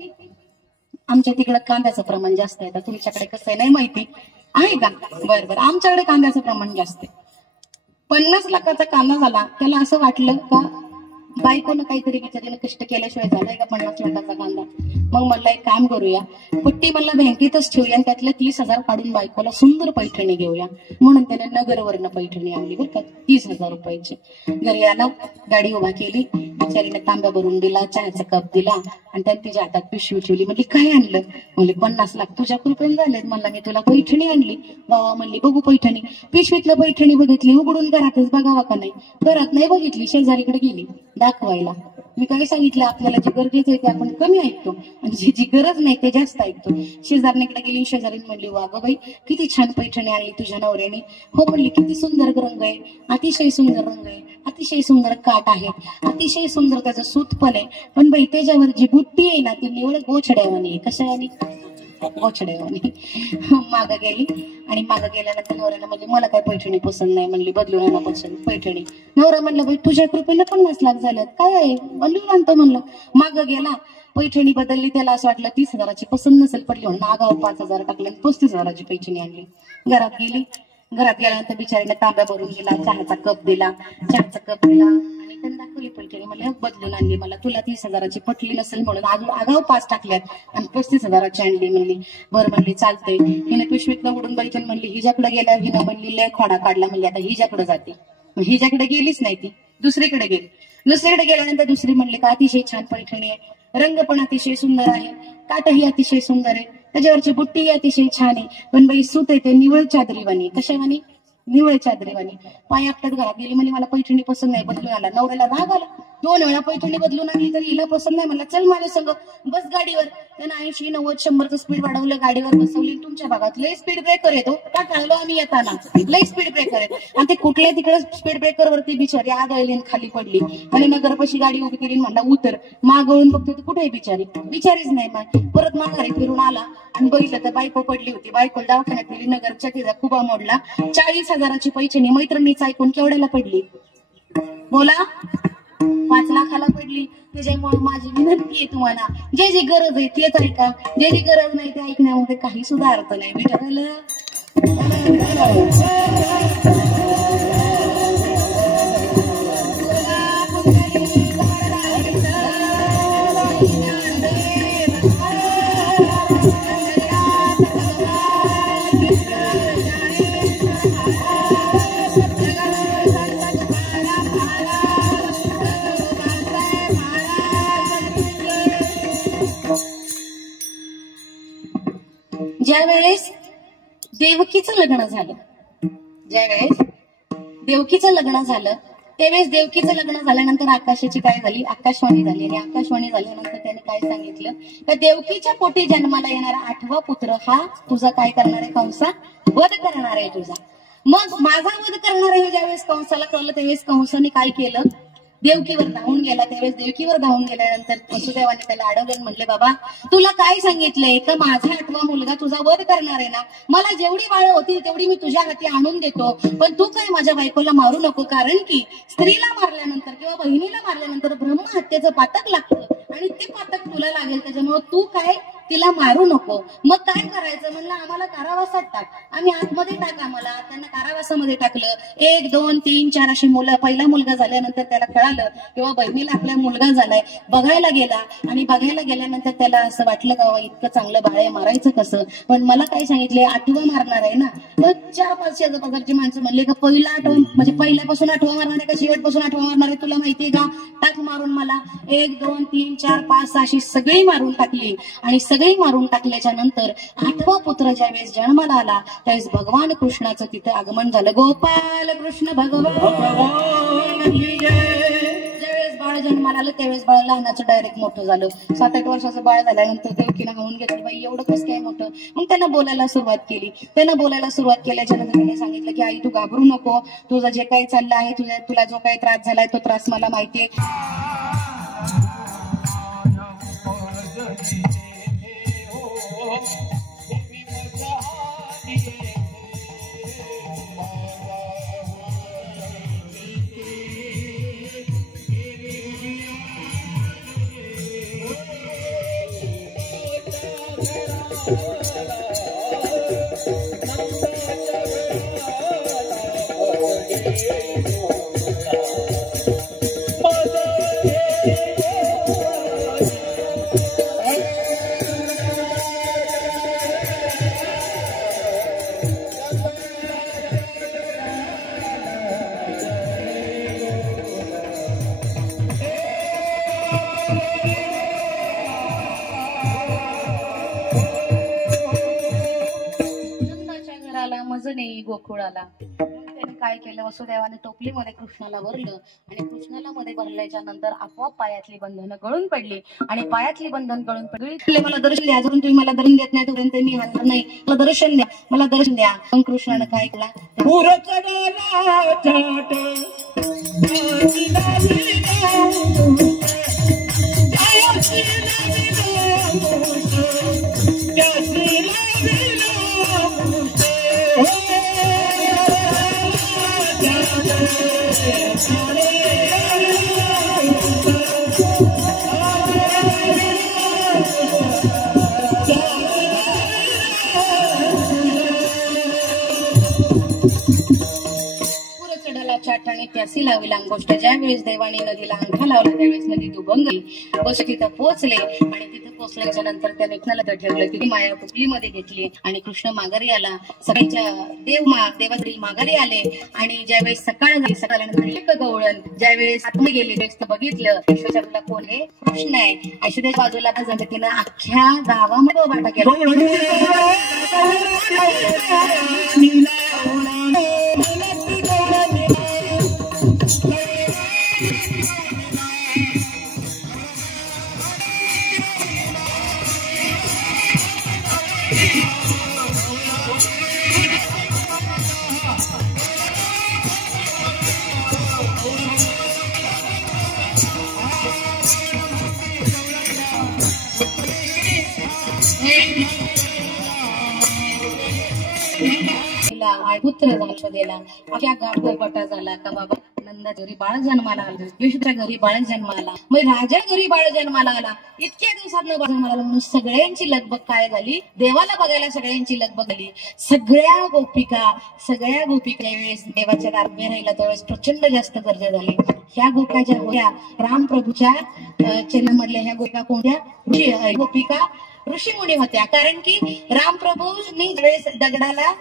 आमच्या तिकडे कांद्याचं प्रमाण जास्त आहे. तुमच्याकडे कसं आहे नाही माहिती, आहे का? बरं, आमच्याकडे कांद्याचं प्रमाण जास्त आहे. 50 लाखाचा कांदा झाला. त्याला असं वाटलं का बायकोनं काहीतरी बिचारीनं कष्ट केल्याशिवाय झालाय का 50 लाखाचा कांदा? मग म्हणलं एक काम करूया, पट्टी मला बँकेतच ठेवूया आणि त्यातलं 30,000 काढून बायकोला सुंदर पैठणी घेऊया. म्हणून त्याने नगरवरनं पैठणी आणली बरं का, 30,000 रुपयाची. घरी आला, गाडी उभा केली, बिचारीने तांब्या भरून दिला, चहाचा कप दिला आणि त्यात तिच्या हातात पिशवी ठेवली. म्हणली काय आणलं? म्हणले 50 लाख तुझ्या कृपेने झालेत. म्हणला मी तुला पैठणी आणली. बाबा म्हणली बघू पैठणी. पिशवीतलं पैठणी बघितली, उघडून घरातच बघावा का नाही? घरात नाही बघितली, शेजारीकडे गेली दाखवायला. मी काय सांगितलं, आपल्याला जे गरजेचं आहे ते आपण कमी ऐकतो आणि जी गरज नाही ते जास्त ऐकतो. शेजारणीकडे गेली, शेजारीने म्हणली वा ग बाई किती छान पैठणी आणली तुझ्या नवऱ्याने. हो म्हणली, किती सुंदर रंग आहे, अतिशय सुंदर रंग आहे, अतिशय सुंदर काठ आहे, अतिशय सुंदर त्याचं सूत पण आहे. पण बाई त्याच्यावर जी बुट्टी आहे ना ती निवळ गोछड्यावानी आहे. कशावानी? गोछड्यावानी. मागं गेली आणि मागं गेल्यानंतर नवऱ्याला म्हणजे मला काय पैठणी पसंत नाही. म्हणली बदलून आणा पसंत पैठणी. नवरा म्हणलं बाई तुझ्या कृपेने 50 लाख झाल्यात, काय आहे बदलून आणतो म्हणलं. मागं गेला, पैठणी बदलली. त्याला असं वाटलं 30,000ची पसंत नसेल पडली म्हणून आगाव 5,000 टाकले, 35,000ची पैठणी आणली. घरात गेली. घरात गेल्यानंतर बिचारीने तांब्या भरून दिला, चहाचा कप दिला आणि त्यांनी दाखवली पैठणी. मला बदलून आणली, मला तुला 30,000ची पटली नसेल म्हणून आगाव 5 टाकल्यात आणि 35,000ची आणली. म्हणली बरं म्हणली चालतंय. हिने पिशवीतनं उडून बघितली. म्हणली हिच्याकडे गेल्या हिनं म्हणली लय खोडा काढला. म्हणली आता हिच्याकडे जाते. हिच्याकडे गेलीच नाही ती, दुसरीकडे गेली. दुसरीकडे गेल्यानंतर दुसरी म्हणली का अतिशय छान पैठणी आहे, रंग पण अतिशय सुंदर आहे, काठही अतिशय सुंदर आहे, त्याच्यावरची बुट्टी अतिशय छान आहे. पण बाई सूत आहे ते निवळ चादरीवाणी. कशावानी? निवळ चादरीवाणी. पाय आपल्यात घरात गेली. म्हणजे मला पैठणी पसंत नाही, बदलून आला. नवऱ्याला राग आला. 2 वेळा पैठणी बदलून आणली तरी हिला पसंत नाही. म्हणला चल माझ्या संग बस गाडीवर. त्यानं 80, 90, 100चं स्पीड वाढवलं, गाडीवर बसवली. तुमच्या भागात लय स्पीड ब्रेकर येतो का टाळलो आम्ही येताना, लय स्पीड ब्रेकर आहे. आणि ते कुठल्या तिकडे स्पीड ब्रेकर वरती बिचारी आदळली खाली पडली. आणि नगरपाशी गाडी उभी केली. म्हणला उतर. मागवून बघतो ती कुठे बिचारी, बिचारीच नाही. परत माघारी फिरून आला आणि बघितलं तर बायको पडली होती. बायकोला दवाखान्यात गेली. नगरच्या तिचा खुबा मोडला. 40,000ची पैठणी मैत्रिणीचा ऐकून केवढ्याला पडली? बोला, 5 लाखाला पडली. त्याच्यामुळे माझी विनंती आहे तुम्हाला, जे जी गरज आहे तेच ऐका, जे जी गरज नाही ते ऐकण्यामध्ये काही सुद्धा अर्थ नाही. विठ्ठल ज्यावेळेस देवकीचं लग्न झालं, ज्यावेळेस देवकीचं लग्न झालं त्यावेळेस देवकीचं लग्न झाल्यानंतर आकाशाची काय झाली, आकाशवाणी झाली. आणि आकाशवाणी झाल्यानंतर त्याने काय सांगितलं तर देवकीच्या पोटी जन्माला येणारा 8वा पुत्र हा तुझा काय करणार आहे, कंसा वध करणार आहे तुझा. मग माझा वध करणार आहे ज्यावेळेस कंसाला कळलं त्यावेळेस कंसाने काय केलं, देवकीवर धावून गेला. त्यावेळेस देवकीवर धावून गेल्यानंतर वसुदेवाने त्याला अडवलं, म्हणले बाबा तुला काय सांगितलंय तर माझा 8वा मुलगा तुझा वध करणार आहे ना, मला जेवढी बाळ होती तेवढी मी तुझ्या हाती आणून देतो, पण तू काय माझ्या बायकोला मारू नको, कारण की स्त्रीला मारल्यानंतर किंवा बहिणीला मारल्यानंतर ब्रह्महत्येचं पातक लागतं आणि ते पातक तुला लागेल, त्याच्यामुळे तू काय तिला मारू नको. मग काय करायचं म्हणलं, आम्हाला कारावासात टाक, आम्ही आतमध्ये टाक आम्हाला. त्यांना कारावासामध्ये टाकलं. 1 2 3 4 अशी मुलं. पहिला मुलगा झाल्यानंतर त्याला कळालं किंवा बहिणीला आपला मुलगा झालाय, बघायला गेला आणि बघायला गेल्यानंतर त्याला असं वाटलं का इतकं चांगलं बाळ आहे, मारायचं कसं, पण मला काय सांगितले 8वं मारणार आहे ना. मग 4-5 शेजारची माणसं म्हणले का पहिला 8वं म्हणजे पहिल्यापासून 8वं मारणार आहे का शेवटपासून 8वं मारणार आहे, तुला माहितीये का, टाक मारून मला. 1 2 3 4 5 अशी सगळी मारून टाकली. आणि सगळी मारून टाकल्याच्या नंतर 8वा पुत्र ज्यावेळेस जन्माला आला त्यावेळेस भगवान कृष्णाचं तिथे आगमन झालं. गोपाल कृष्ण भगवान की जय. ज्यावेळेस बाळ जन्माला आलं त्यावेळेस बाळ लहानाचं डायरेक्ट मोठं झालं. 7-8 वर्षाचं बाळ झाल्यानंतर देवकीनं खाऊन घेतलं, बाई एवढं कसं काय मोठं. मग त्यानं बोलायला सुरुवात केली. त्यानं बोलायला सुरुवात केल्याच्या नंतर त्याने सांगितलं की आई तू घाबरू नको, तुझं जे काही चाललं आहे, तुला जो काही त्रास झालाय तो त्रास मला माहितीये. नाही गोकुळाला. त्याने काय केलं, वसुदेवाने टोपलीमध्ये कृष्णाला भरलं आणि कृष्णाला मध्ये भरल्याच्या नंतर आपोआप पायातली बंधनं गळून पडली आणि पायातली बंधन गळून पडली. मला दर्शन द्या, अजून तुम्ही मला दर्शन देत नाही तोपर्यंत मी हात नाही, मला दर्शन द्या, मला दर्शन द्या. मग कृष्णानं काय केला, आणि त्यासी लावी अंगोष्ट. ज्यावेळेस देवाने नदीला अंगठा लावला त्यावेळेस नदी दुभंगली. बस तिथं पोहोचले आणि तिथं पोहोचल्याच्या नंतर त्याने कृष्णाला ठेवलं. तिथे माया पुकलीमध्ये घेतली आणि कृष्ण माघारी आला. सकाळच्या देवाद्री माघारी आले आणि ज्यावेळेस सकाळ झाली, सकाळनंतर एक गवळण ज्यावेळेस आतमध्ये गेली त्यावेळेस बघितलं यशोदेवाला कोण आहे, कृष्ण आहे. यशोदेच्या बाजूला झालं, तिनं अख्ख्या गावामध्ये बाटा केला. पुत्र झाला, अख्या गावगोपटा झाला का बाबा. नंदा घरी बाळ जन्माला आला, यशोच्या घरी बाळ जन्माला, मग राजा घरी बाळ जन्माला आला. इतक्या दिवसात जन्माला आला म्हणून सगळ्यांची लगबग काय झाली, देवाला बघायला सगळ्यांची लगबग झाली. सगळ्या गोपिका वेळेस देवाच्या दारात उभ्या राहिला त्यावेळेस प्रचंड जास्त गर्दी झाली. ह्या गोपिका ज्या होत्या रामप्रभूच्या चरणामधल्या, ह्या गोपिका कोणत्या, गोपिका ऋषीमुनी होत्या. कारण की रामप्रभूंनी ज्यावेळेस दगडाला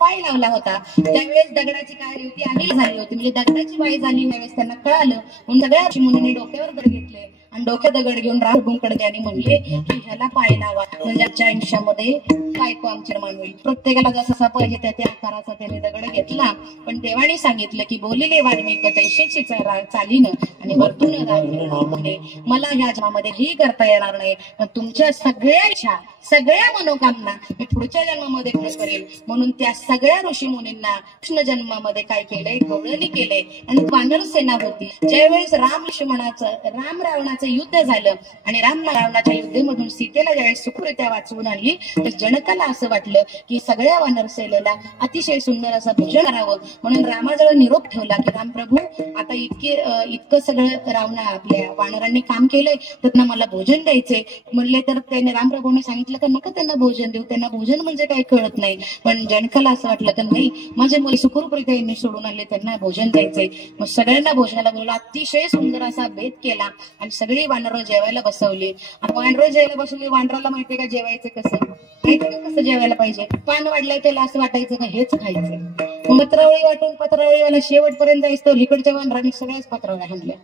पाय लावला होता त्यावेळेस दगडाची काय होती, आगी झाली होती, म्हणजे दगडाची बाई झाली. त्यावेळेस त्यांना कळालं म्हणून सगळ्या ऋषीमुनींनी डोक्यावर दगड घेतले आणि डोक्यात दगड घेऊन रामप्रभूंकडे त्यांनी म्हणले की ह्याला पाय लावा. म्हणजे आमच्या आयुष्यामध्ये बायको आमची निर्माण होईल. प्रत्येकाला जसा पाहिजे त्या त्या आकाराचा त्याने दगड घेतला. पण देवाने सांगितलं की बोलिले वाल्मिक तैशीची चालीन आणि वर्तून राहिले. मला ह्या जन्मामध्ये ही करता येणार नाही, पण तुमच्या सगळ्या इच्छा सगळ्या मनोकामना मी पुढच्या जन्मामध्ये पूर्ण करेल. म्हणून त्या सगळ्या ऋषी मुनींना कृष्ण जन्मामध्ये काय केलंय, गवळणी केलंय. आणि वानर सेना होती. ज्यावेळेस राम रावणाचं युद्ध झालं आणि रावणाच्या युद्धामधून सीतेला ज्यावेळेस सुखरित्या वाचवून आणली, तर जनकाला असं वाटलं की सगळ्या वानर सेनेला अतिशय सुंदर असं भोजन करावं. म्हणून रामाजवळ निरोप ठेवला की राम प्रभू, आता इतकं सगळं आपल्या वानरांनी काम केलंय, तर त्यांना मला भोजन द्यायचंय म्हणले. तर त्याने रामप्रभूने सांगितलं का नका त्यांना भोजन देऊ, त्यांना भोजन म्हणजे काही कळत नाही. पण जनकाला असं वाटलं की नाही, माझे मुली सुखरूपरित्या यांनी सोडून आणले, त्यांना भोजन द्यायचंय. मग सगळ्यांना भोजनाला बोलवलं. अतिशय सुंदर असा भेद केला आणि सगळी वानरं जेवायला बसवली. वानरं जेवायला बसवली. वानराला माहितीये का जेवायचं कसं, माहिती का कसं जेवायला पाहिजे. पान वाढलंय त्याला असं वाटायचं का हेच खायचं. पत्रावळी वाटून पत्रावळीवाला शेवटपर्यंत जायचं. इकडच्या वानरांनी सगळ्याच पत्रावळ्या हाणल्या,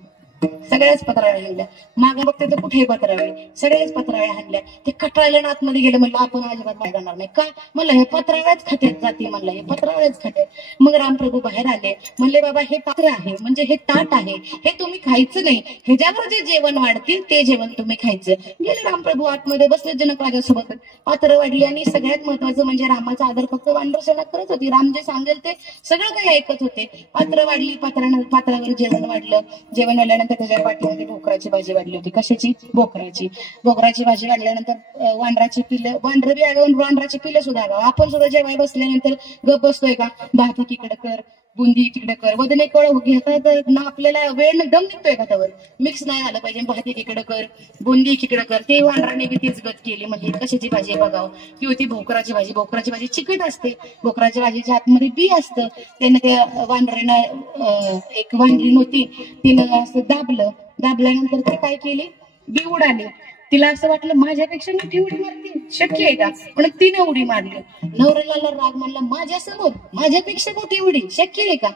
सगळ्याच पत्रावळ्या हाणल्या. मागे बघते तर कुठे पत्रावळे, सगळ्याच पत्रावळ्या हाणल्या. ते कटाळल्या आतमध्ये गेले. म्हणलं आपण अजिबात बाहेर जाणार नाही. का म्हणलं हे पत्रावळ्याच खात्यात जाते, म्हणलं हे पत्रावळ्याच खात्यात. मग रामप्रभू बाहेर आले. म्हणले बाबा हे पात्र आहे, म्हणजे हे ताट आहे, हे तुम्ही खायचं नाही. ह्याच्यावर जे जेवण वाढतील ते जेवण तुम्ही खायचं. गेले रामप्रभू आतमध्ये बसले जनक राजासोबत. पात्र वाढली. आणि सगळ्यात महत्वाचं म्हणजे रामाचा आदर फक्त वानर सेना करत होती. राम जे सांगेल ते सगळं काही ऐकत होते. पात्र वाढली. पात्रावर जेवण वाढलं. जेवण वाढल्यानंतर त्याच्या पाठीमध्ये भोकराची भाजी वाढली होती. कशाची? भोकराची भाजी वाढल्यानंतर वानराची पिलं, वानर बी आगाव, वानराची पिलं सुद्धा आगाव. आपण सुद्धा जेवायला बसल्यानंतर गप बसतोय का? भात तिकडे कर, बुंदी तिकडे कर, वदने कळ घेतात ना. आपल्याला वेळ दम निघतोय का? त्यावर मिक्स नाही झालं पाहिजे. भाती तिकडे कर, बुंदी तिकडे कर. ते वानराने बी तीच गत केली. म्हणजे कशाची भाजी बघावं की होती भोकराची भाजी. भोकराची भाजी चिकट असते. भोकराच्या भाजीच्या आतमध्ये बी असतं. त्यानं त्या वानरानं एक वानरी होती, तिनं असं दाबल्यानंतर ते काय केली, बी उडाली. तिला असं वाटलं माझ्यापेक्षा मोठी उडी मारते, शक्य आहे का? म्हणून तिने उडी मारली. नवऱ्याला राग म्हणला माझ्यासमोर माझ्यापेक्षा मोठी उडी शक्य आहे का?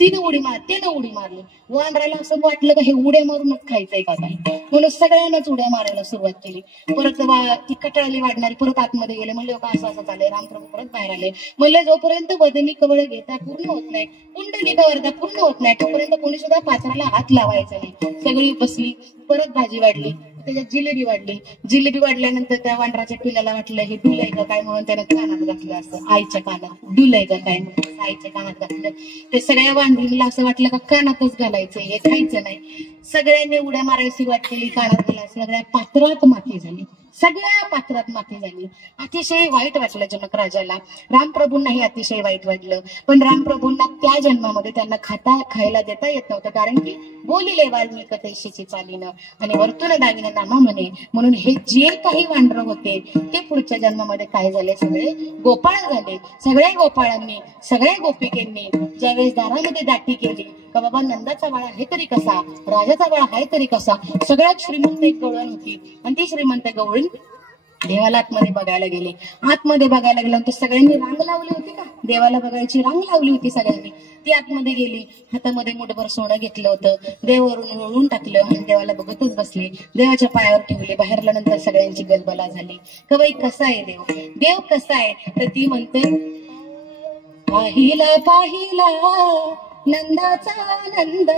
तिने उडी मारली. वानराला असं वाटलं का हे उड्या मारूनच खायचंय का काय, म्हणून सगळ्यांनाच उड्या मारायला सुरुवात केली. परत ती कटाळली वाढणारी परत आतमध्ये गेले. म्हणले का असं चाललंय. रामप्रभू परत बाहेर आले. म्हणले जोपर्यंत वदनी कवळ घेता पूर्ण होत नाही, कुंडली कवरता पूर्ण होत नाही, तोपर्यंत कोणी सुद्धा पात्राला हात लावायचा नाही. सगळी बसली. परत भाजी वाढली. त्याच्यात जिलेबी वाढल्यानंतर त्या वानराच्या पिल्याला वाटलं हे डुलय का काय, म्हणून त्याने कानात घातलं. असं आईच्या कानात डुलय का काय म्हणून आईच्या कानात घातलं. ते सगळ्या वानरीला असं वाटलं का कानातच घालायचं, हे खायचं नाही. सगळ्यांनी उड्या मारायला सुरुवात केली. कानात गेला. सगळ्या पात्रात माती झाली. अतिशय वाईट वाटलं जनक राजाला. रामप्रभूंनाही अतिशय वाईट वाटलं. पण रामप्रभूंना त्या जन्मामध्ये त्यांना खायला देता येत नव्हतं, कारण की बोलिले वाल्मिक तैशीची चालीनं आणि वर्तुन दागिनं नामा म्हणे. म्हणून हे जे काही वानर होते ते पुढच्या जन्मामध्ये काय झाले, सगळे गोपाळ झाले. सगळ्या गोपाळांनी, सगळ्या गोपिकेंनी ज्यावेळेस दारामध्ये दाटी केली का बाबा नंदाचा बाळा आहे तरी कसा, राजाचा बाळा आहे तरी कसा, सगळ्यात श्रीमंत एक गवळण होती. आणि ती श्रीमंत गवळण देवाला आतमध्ये बघायला गेले. आतमध्ये बघायला गेल्यानंतर सगळ्यांनी रांग लावली होती का, देवाला बघायची रांग लावली होती सगळ्यांनी. ती आतमध्ये गेली. हातामध्ये मुठभर सोनं घेतलं होतं. देवावरून ओळून टाकलं आणि देवाला बघतच बसले. देवाच्या पायावर ठेवले. बाहेर आल्यानंतर सगळ्यांची गलबला झाली का बाई कसा आहे देव कसा आहे. तर ती म्हणते पाहिला नंदाचा नंदना,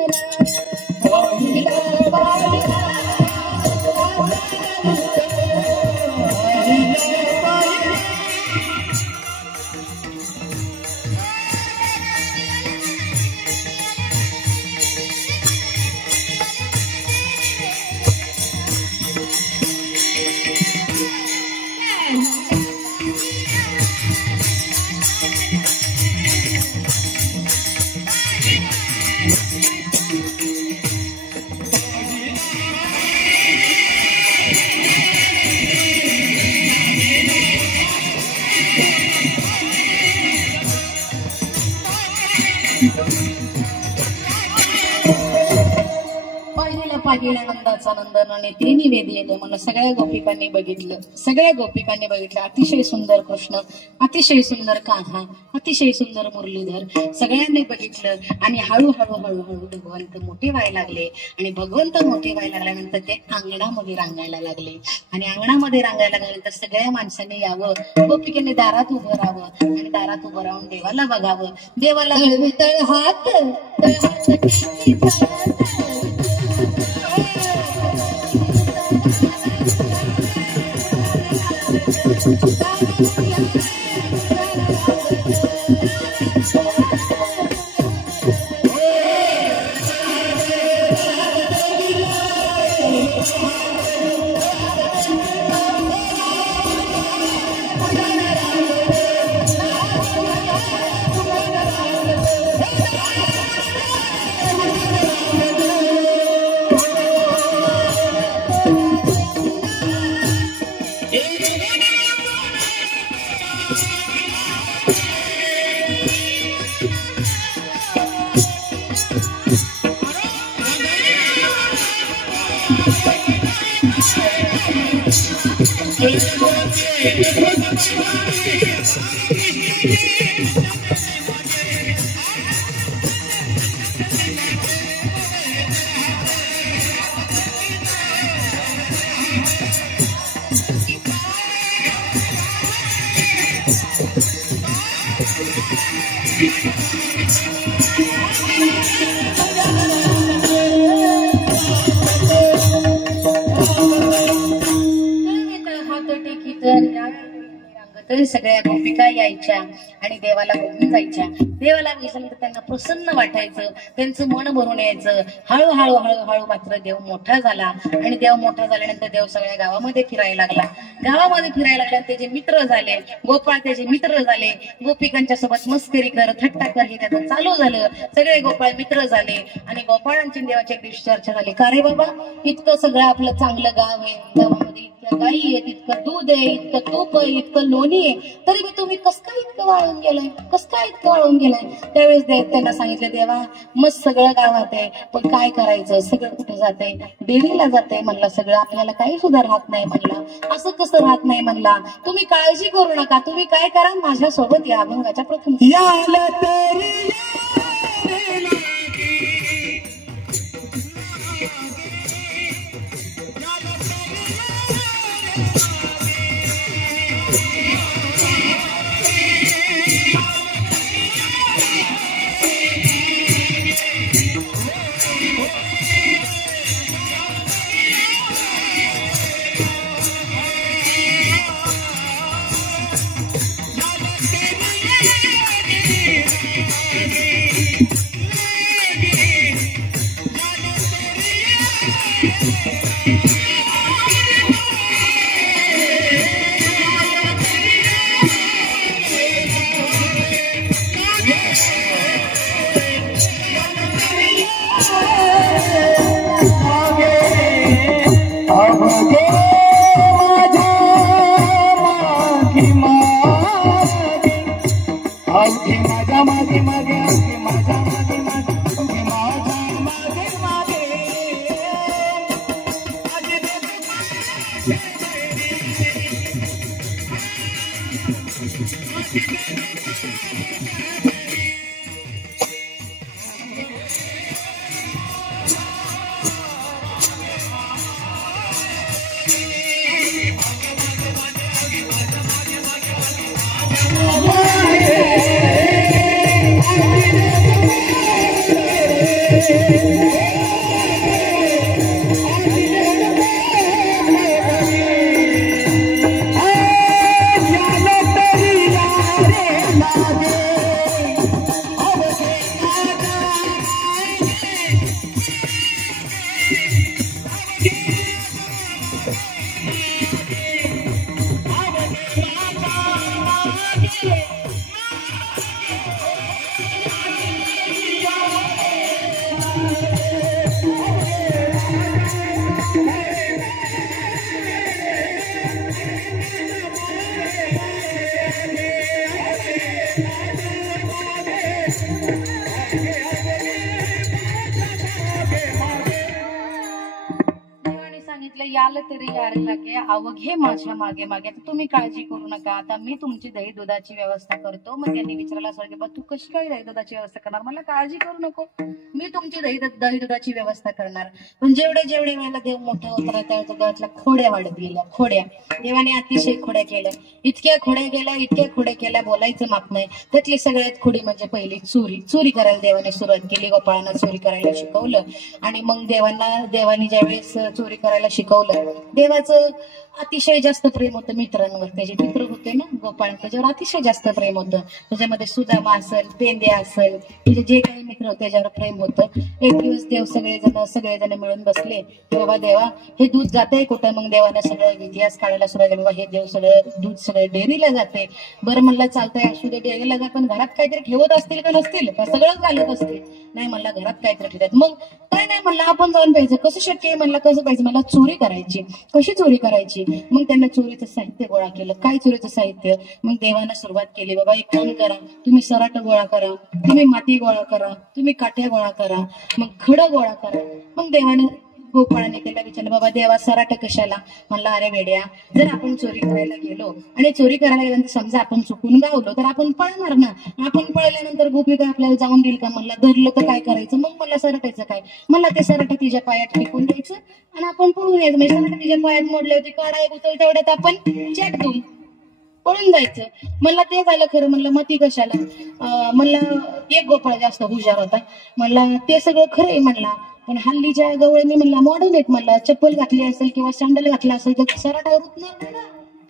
लागिला नंदाचा नंदन आणि ते निवेदलेलं म्हणून सगळ्या गोपिकांनी बघितलं. सगळ्या गोपिकांनी बघितलं. अतिशय सुंदर कृष्ण, अतिशय सुंदर कान्हा, अतिशय सुंदर मुरलीधर सगळ्यांनी बघितलं. आणि हळूहळू हळूहळू भगवंत मोठे व्हायला लागले. आणि भगवंत मोठे व्हायला लागल्यानंतर ते अंगणामध्ये रांगायला लागले. आणि अंगणामध्ये रांगायला लागल्यानंतर सगळ्या माणसांनी यावं, गोपिकेने दारात उभं राहावं आणि दारात उभं राहून देवाला बघावं. देवाला तळ हात तर सगळ्या गोपिका यायच्या आणि देवाला बघून जायच्या. देवाला बघितल्यानंतर त्यांना प्रसन्न वाटायचं, त्यांचं मन भरून यायचं. हळूहळू हळूहळू मात्र देव मोठा झाला. आणि देव मोठा झाल्यानंतर देव सगळ्या गावामध्ये फिरायला लागला. गावामध्ये फिरायला लागल्यानंतर त्याचे मित्र झाले, गोपाळ त्याचे मित्र झाले. गोपिकांच्या सोबत मस्करी कर, थट्टा कर हे त्याचं चालू झालं. सगळे गोपाळ मित्र झाले. आणि गोपाळांची देवाची एक दिवशी चर्चा झाली, का रे बाबा इतकं सगळं आपलं चांगलं गाव आहे, गावामध्ये इतक्या गाई आहेत, इतकं दूध आहे, इतकं तूप आहे, इतकं लोणी आहे, तरी मी तुम्ही कस काय इतकं वाळून गेलाय, कस काय इतकं वाळून गेलाय. त्यावेळेस त्यांना सांगितलं, देवा मस्त सगळं गावात आहे, पण काय करायचं, सगळं कुठे जाते, डेअरीला जाते म्हणला. सगळं आपल्याला काही सुद्धा राहत नाही म्हणला. असं कसं राहत नाही म्हणला. तुम्ही काळजी करू नका, तुम्ही काय करा, माझ्या सोबत या अभंगाच्या प्रथम याल तरी यार लागे अवघे माझ्या मागे मागे. आता तुम्ही काळजी करू नका, आता मी तुमची दही दुधाची व्यवस्था करतो. मग त्यांनी विचारला सर की तू कशी काय दही दुधाची व्यवस्था करणार? मला काळजी करू नको, मी तुमची दही दुधाची व्यवस्था करणार. पण जेवढे जेवढे वेळेला देव मोठा होता त्यावेळेला देवातल्या खोड्या वाढत गेल्या. खोड्या देवाने अतिशय खोड्या केल्या, इतक्या खोड्या केल्या बोलायचं माप नाही. त्यातली सगळ्यात खोडी म्हणजे पहिली चोरी करायला देवाने सुरुवात केली. गोपाळांना चोरी करायला शिकवलं. आणि मग देवाने ज्यावेळेस चोरी करायला शिकवलं, देवाचं अतिशय जास्त प्रेम होतं मित्रांवर. त्याचे मित्र होते ना गोपाळ, त्याच्यावर अतिशय जास्त प्रेम होतं. त्याच्यामध्ये सुदामा असेल, पेंद्या असेल, म्हणजे जे काही मित्र होते त्याच्यावर प्रेम होतं. एक दिवस देव सगळेजण मिळून बसले की बाबा देवा हे दूध जाते कुठं? मग देवाने सगळं इतिहास काढायला सुरुवात केली. बाबा हे देव दूध सगळे डेअरीला जाते. बरं म्हणलं चालतंय असू दे डेअरीला जात, पण घरात काहीतरी ठेवत असतील का नसतील का? सगळंच घालत असतील. नाही म्हणला घरात काहीतरी ठेवतात. मग काय नाही म्हणलं आपण जाऊन पाहिजे. कसं शक्य आहे म्हणलं? कसं पाहिजे? मला चोरी करायची. कशी चोरी करायची? मग त्यांना चोरीचं साहित्य गोळा केलं. काय चोरीचं साहित्य? मग देवानं सुरुवात केली, बाबा एक काम करा, तुम्ही सराट गोळा करा, तुम्ही माती गोळा करा, तुम्ही काठ्या गोळा करा, मग खडं गोळा करा. मग देवाने गोपाळाने त्याला विचारलं, बाबा देवा सराट कशाला? म्हणला अरे वेड्या, जर आपण चोरी करायला गेलो आणि चोरी करायला गेल्यानंतर समजा आपण चुकून गावलो तर आपण पळणार ना. आपण पळल्यानंतर गोपी काय आपल्याला जाऊन देईल का? म्हणला धरलं तर काय करायचं? मग मला सराटायचं काय? मला ते सराट तिच्या पायात टिकून द्यायचं आणि आपण पळून यायचं. म्हणजे सराट तिच्या पायात मोडले होते, काढा उचल तेवढ्यात आपण चॅट देऊन पळून जायचं. म्हणलं ते झालं खरं. म्हणलं मग ती कशाला? म्हणलं एक गोपाळ जास्त हुशार होता. म्हणला ते सगळं खरं आहे म्हणला, पण हल्लीच्या गवळणी म्हणला मॉडर्न आहेत म्हणला, चप्पल घातली असेल किंवा सँडल घातला असेल तर सराटा रुतणार नाही ना,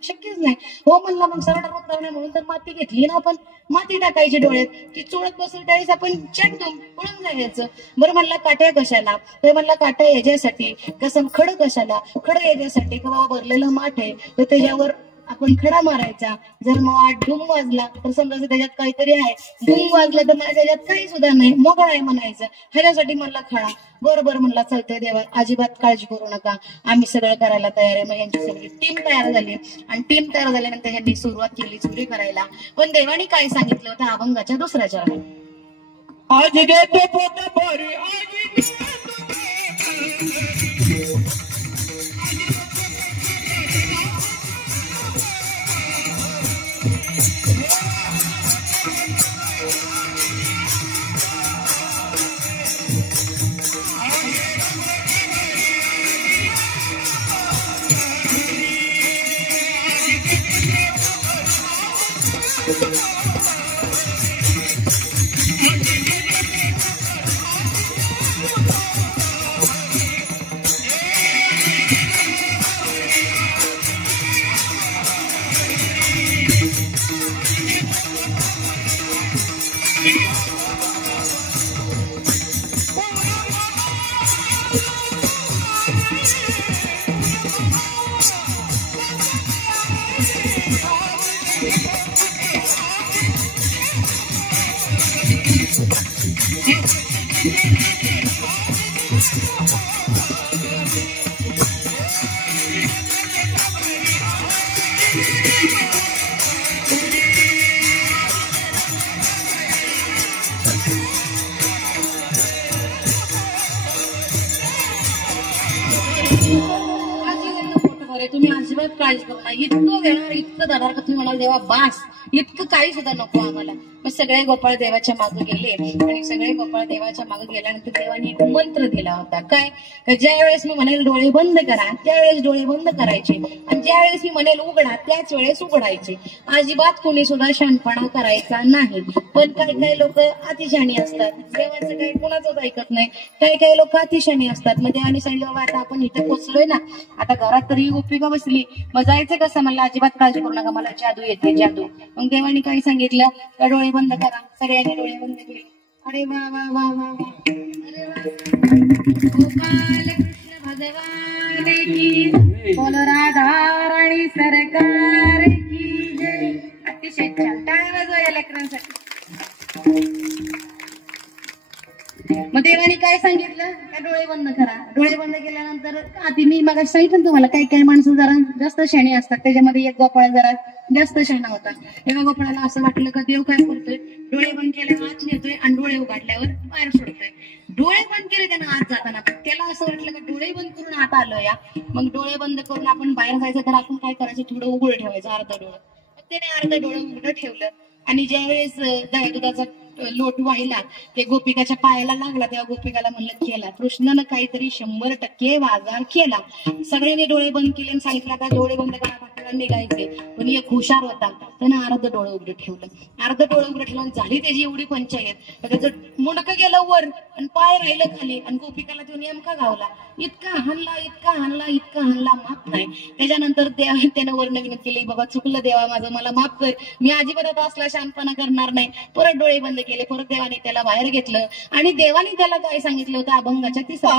शक्यच नाही. हो म्हणला मग सराटा रुतणार नाही म्हणून तर माती घेतली ना आपण, माती टाकायची डोळ्यात, ती चोळत बसेल त्यावेळेस आपण चॅक देऊन पळून जायचं. बरं म्हणला काट्या कशाला? तर म्हणला काट्या याच्यासाठी. कसं? खडं कशाला? खडं याच्यासाठी की बाबा भरलेलं माठ आहे तर त्याच्यावर आपण खडा मारायचा. जर मग ढुंग वाजला तर समजायचं त्याच्यात काहीतरी आहे, ढुंग वाजला तर मला त्याच्यात काही सुद्धा नाही, मोकळा आहे म्हणायचं. ह्याच्यासाठी म्हणला खडा. बरोबर म्हणला चालतंय देवा, अजिबात काळजी करू नका, आम्ही सगळं करायला तयार आहे. मग यांची सगळी टीम तयार झाली आणि टीम तयार झाल्यानंतर यांनी सुरुवात केली चोरी करायला. पण देवाने काय सांगितलं होतं अभंगाच्या दुसऱ्या चरणात, आज देतो पोट भरी आज तुम्ही अजिबात काळजी करू नका, इतकं घेणार इतकं जाणार का तुम्ही म्हणाल देवा बास, इतकं काही सुद्धा नको आम्हाला. मग सगळे गोपाळ देवाच्या मागे गेले आणि सगळे गोपाळ देवाच्या मागे गेल्यानंतर देवाने एक मंत्र दिला होता. काय? ज्या वेळेस मी म्हणेल डोळे बंद करा त्यावेळेस डोळे बंद करायचे आणि ज्या वेळेस मी म्हणेल उघडा त्याच वेळेस उघडायचे. अजिबात कोणी सुद्धा शहाणपणा करायचा नाही. पण काही लोक अतिशहाणी असतात, देवाचं काही कुणाचंच ऐकत नाही. काही लोक अतिशहाणी असतात. मग देवाने सांगितलं बाबा आता आपण इथे पोचलोय ना, आता घरात तरी गोपिका बसली, मग जायचं कसं? मला अजिबात काळजी करू नका, मला जादू येते जादू. मग देवाने काय सांगितलं? तर डोळे बंद करा. सगळ्यांनी डोळे बंद केले. अरे वा वा वा वा वा, अरे वा. गोपाल कृष्ण भगवान की, बोल राधा राणी सरकार की जय. अतिशय छान, टाळ्या वाजवा या लेकरांसाठी. मग देवाने काय सांगितलं का डोळे बंद करा. डोळे बंद केल्यानंतर आधी मी मग सांगितलं तुम्हाला काही काही माणसं जरा जास्त शहाणी असतात. त्याच्यामध्ये एक गोपाळ जरा जास्त शहाणा होता. तेव्हा गोपाळाला असं वाटलं का देव काय करतोय, डोळे बंद केल्यावर आत नेतोय आणि डोळे उघडल्यावर बाहेर सोडतोय. डोळे बंद केले त्यानं आत जाताना, त्याला असं वाटलं का डोळे बंद करून आत आलो या, मग डोळे बंद करून आपण बाहेर जायचं तर आपण काय करायचं, थोडं उघड ठेवायचं अर्ध डोळं. मग त्याने अर्ध डोळं उघडं ठेवलं आणि ज्यावेळेस दह्या दुधाचा लोट वाहिला ते गोपिकाच्या पायाला लागला तेव्हा गोपिकाला म्हणलं केला कृष्णानं काहीतरी 100% बाजार केला. सगळ्यांनी डोळे बंद केले आणि सांगितलं आता डोळे बंद करा आपल्याला निघायचे. पण एक हुशार होता त्यानं अर्ध डोळं उघडं ठेवलं. अर्ध डोळं उघडं ठेवलं झाली त्याची एवढी पंचायत, त्याचं मुंडकं गेलं वर आणि पाय राहिलं खाली आणि गोपिकाला तो नेमका गावला. इतका हाणला माफ नाही. त्याच्यानंतर त्यानं वर्ण विनंती केली, बाबा चुकलं देवा माझं, मला माफ कर, मी अजिबात असला शांतपणा करणार नाही. परत डोळे बंद केले. परत देवाने त्याला बाहेर घेतलं आणि देवाने त्याला काय सांगितलं होतं अभंगाच्या 3रा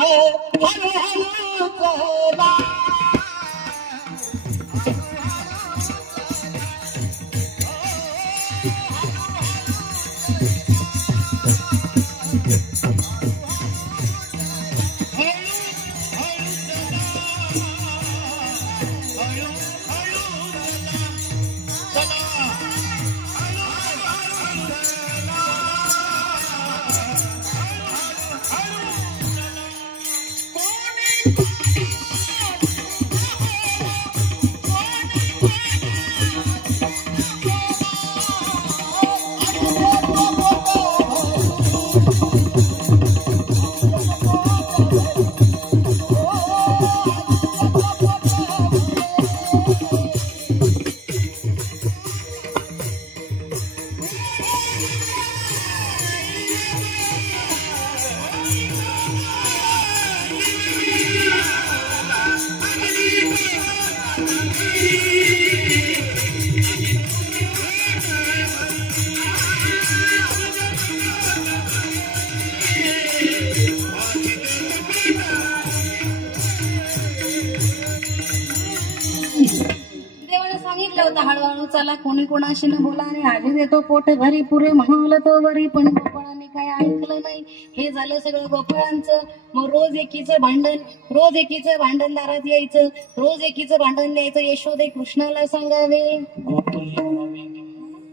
हळूहळू चला कोणी कोणाशी न बोला आणि आजी देतो पोट भरी पुरे म्हणाल तो वरी. पण गोपाळाने काय ऐकलं नाही. हे झालं सगळं गोपाळांचं. मग रोज एकीचं भांडण दारात यायचं, रोज एकीचं भांडण द्यायचं. यशोदे कृष्णाला सांगावे,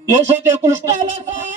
यशोदे कृष्णाला सांगावे.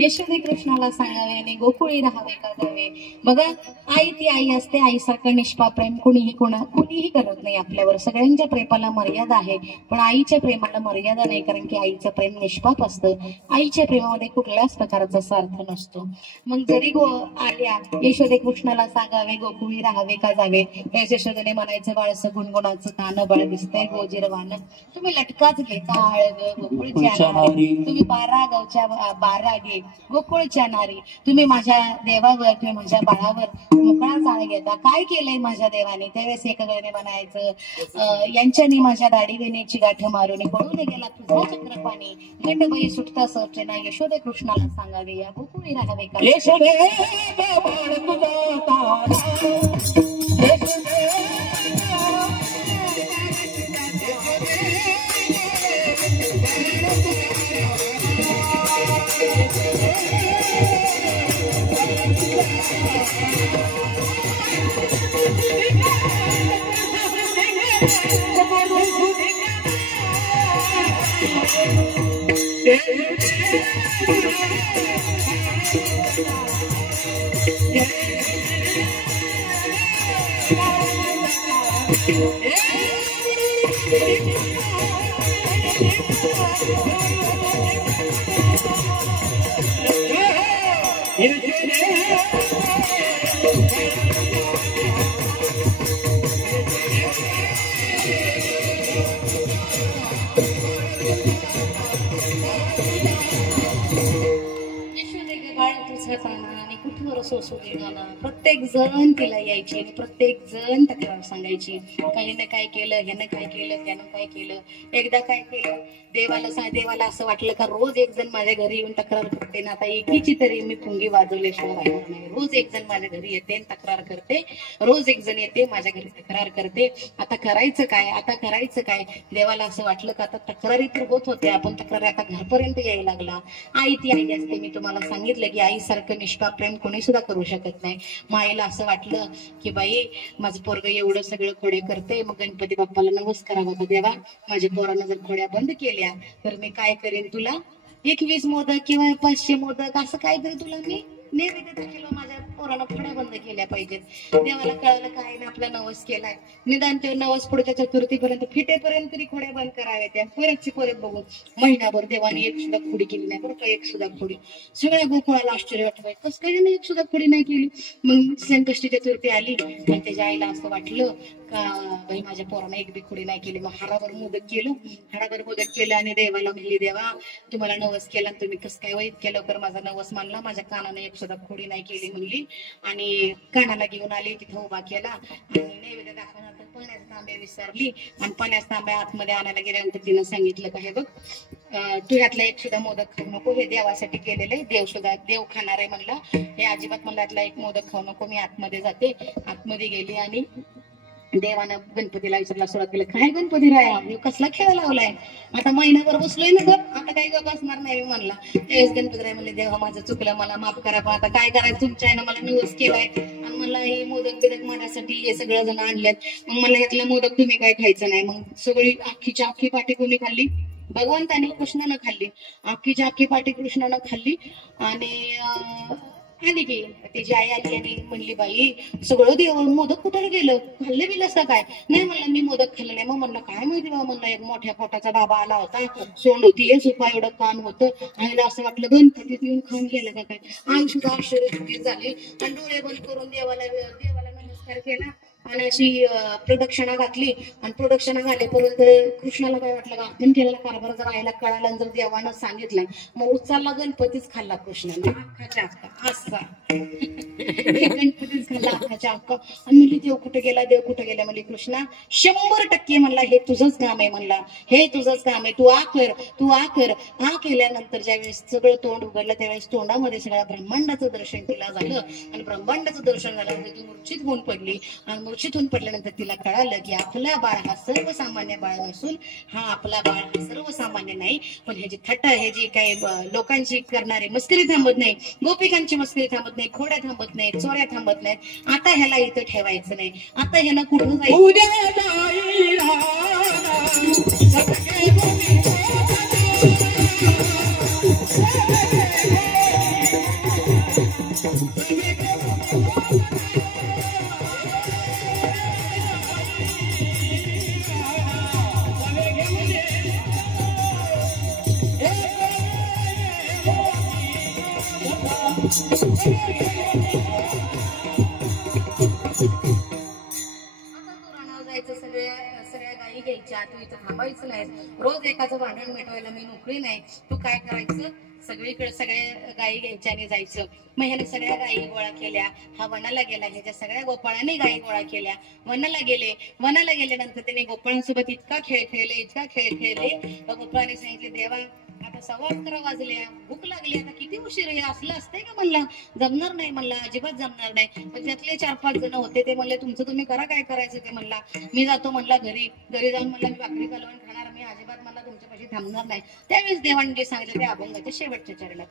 यशोदे कृष्णाला सांगावे आणि गोकुळी राहावे का द्यावे. बघा आई ती आई असते. आईसारखं निष्पाप प्रेम कुणीही करत नाही आपल्यावर. सगळ्यांच्या प्रेमाला मर्यादा आहे पण आईच्या प्रेमाला मर्यादा नाही, कारण की आईचं प्रेम निष्पाप असतं. आईच्या प्रेमामध्ये कुठल्याच प्रकारचा स्वार्थ नसतो. मग जरी आल्या यशोदे कृष्णाला सांगावे गोकुळी राहावे का जावे. यशोदेने म्हणायचं बाळसं गुणगुणाचं कान बळ दिसतंय गोजिरवान. तुम्ही लटकाच घेता हळद गोकुळच्या नारी, तुम्ही 12 गावच्या 12 गे गोकुळच्या नारी. तुम्ही माझ्या देवावर तुम्ही माझ्या बाळावर मोकळा चाळ घेता. काय केलंय माझ्या देवाने. त्यावेळेस एकाने म्हणायचं यांच्यानी माझ्या दाढी वेणीची गाठ मारून पळून गेला तुझा चक्रपाणी. गंडबाई सुटता सर्चना यशोदे कृष्णाला सांगावे या गोकुळी राहावे का. सोसू देणार प्रत्येक जण तिला यायची आणि प्रत्येक जण तक्रार सांगायची. काहीने काय केलं, ह्यानं काय केलं, त्यानं काय केलं. एकदा काय केलं, देवाला असं वाटलं का रोज एक जण माझ्या घरी येऊन तक्रार करते ना, आता एकीची तरी मी पुंगी वाजवल्याशिवाय राहणार नाही. रोज एक जण माझ्या घरी येते तक्रार करते, रोज एक जण येते माझ्या घरी तक्रार करते. आता करायचं काय. देवाला असं वाटलं का आता तक्रारी तर होत होते, आपण तक्रारी आता घरपर्यंत यायला लागला. आई ती आई असते. मी तुम्हाला सांगितलं की आईसारखं निष्पाप प्रेम कोणी सुद्धा करू शकत नाही. माईला असं वाटलं की बाई माझं पोरग एवढं सगळं खोडे करते, मग गणपती बाप्पाला नमस्कार होता, देवा माझ्या पोरानं जर खोड्या बंद केल्या तर मी काय करेन, तुला 21 मोदक किंवा 500 मोदक असं काहीतरी तुला मी नैवेद्य दाखल, माझ्या पोरानं खोड्या बंद केल्या पाहिजेत. देवाला कळलं काय ना आपला नवस केलाय, निदान ते नवस पुढच्या चतुर्थीपर्यंत फिटेपर्यंत तरी खोड्या बंद कराव्या. त्या परत बघून महिनाभर देवाने एक सुद्धा खोडी केली नाही, बरं का, एक सुद्धा खोडी. सगळ्या गोकुळाला आश्चर्य वाटलं, कसं काय एक सुद्धा खोडी नाही केली. मग संकष्टी चतुर्थी आली आणि त्याच्या आईला असं वाटलं का बाई माझ्या पोरानं एक बी खोडी नाही केली. मग हारावर मोदक केलं आणि देवाला म्हणली, देवा तुम्हाला नवस केला, तुम्ही कसं काय वाईट केलं, लवकर माझा नवस मानला, माझ्या कानानं एक सुद्धा खोडी नाही केली म्हणली. आणि कानाला घेऊन आली, तिथं उभा केला आणि नैवेद्य दाखवल्यानंतर पाण्याचा तांब्या विसरली आणि पाण्याचा तांब्या आतमध्ये आणायला गेल्यानंतर तिनं सांगितलं का हे बघ, तू यातला एक सुद्धा मोदक खाऊ नको, हे देवासाठी केलेलं आहे, देव खाणार आहे म्हणला, हे अजिबात मला यातला एक मोदक खाऊ नको, मी आतमध्ये जाते. आतमध्ये गेली आणि देवानं गणपतीला विचारला सुरुवात केलं, काय गणपती राया कसला खेळ लावलाय, आता महिनाभर बसलोय ना ग, आता काही ग बसणार नाही म्हणला. त्यावेळेस गणपती राय म्हणले, देवा माझं चुकलं, मला माफ करा, पण आता काय करायचं, तुमच्या आईनं मला नवस केलाय आणि मला हे मोदक बिदक माझ्यासाठी हे सगळं जण आणल्यात, मग मला यातलं मोदक तुम्ही काय खायचं नाही. मग सगळी अख्खीच्या अख्खी पाठी कोणी खाल्ली, भगवंताने, कृष्णानं खाल्ली, अख्खीच्या अख्खी पाठी कृष्णानं खाल्ली. आणि आली की त्याची आई आली आणि म्हणली, बाई सगळं देव मोदक कुठे गेलं, खाल्ले बिल असं काय, नाही म्हणलं मी मोदक खाल्लं नाही. मग म्हणलं काय माहिती बाबा, म्हणलं एक मोठ्या पोटाचा बाबा आला होता, सोंड होती, हे सुपा एवढं कान होतं, आणि असं वाटलं गणपतीत येऊन खाऊन गेलं का काय. आई सुद्धा आश्चर्यचकित झाली आणि डोळे बंद करून देवाला नमस्कार केला आणि अशी प्रदक्षिणा घातली. आणि प्रदक्षिणा घालेपर्यंत कृष्णाला काय वाटलं का आपण केलेला कारभार जर आईला कळाला, जर देवानं सांगितलंय, मग उचलला गणपतीच खाल्ला कृष्णाने अख्खाच्या अख्खा असा गणपतीच खाल्ला अख्खाच्या अख्खा. आणि म्हणली देव कुठे गेला म्हणली, कृष्णा 100% म्हणला हे तुझंच काम आहे, म्हणला हे तुझंच काम आहे, तू आ कर. केल्यानंतर ज्यावेळेस सगळं तोंड उघडलं त्यावेळेस तोंडामध्ये सगळ्या ब्रह्मांडाचं दर्शन तिला झालं. आणि ब्रह्मांडाचं दर्शन झाल्यानंतर ती मूर्छित होऊन पडली. आणि मूर्छितून पडल्यानंतर तिला कळालं की आपला बाळ हा सर्वसामान्य बाळ नसून हा आपला बाळ हा सर्वसामान्य नाही, पण ह्याची थट्टा, हे जी काही लोकांची करणारी मस्करी थांबत नाही, गोपिकांची मस्करी थांबत नाही, खोड्या थांबत नाही, चोऱ्या थांबत नाहीत. आता ह्याला इथं ठेवायचं नाही, आता ह्याला कुठं सगळ्या गायी घ्यायच्या, तू इथं थांबायचं नाही, रोज एकाचं भांडण मिटवायला मी नोकरी नाही, तू काय करायचं, सगळीकडे सगळ्या गायी घ्यायच्या आणि जायचं. मग ह्याने सगळ्या गायी गोळा केल्या, हा वनाला गेला, ह्याच्या सगळ्या गोपाळांनी गायी गोळा केल्या, वनाला गेल्यानंतर त्याने गोपाळांसोबत इतका खेळ खेळले. गोपाळाने सांगितले, देवा आता 11:15 वाजल्या, भूक लागली, आता किती उशीर हे असलं असतंय का, म्हणला जमणार नाही, म्हणला अजिबात जमणार नाही. पण त्यातले 4-5 जण होते, ते म्हणले तुमचं तुम्ही करा, काय करायचं ते, म्हणला मी जातो, म्हणला घरी जाऊन म्हणला मी भाकरी कालवण खाणार, मी अजिबात म्हणला तुमच्यापाशी थांबणार नाही. त्यावेळेस देवाने जे सांगितलं ते अभंगाच्या शेवटच्या चरणात,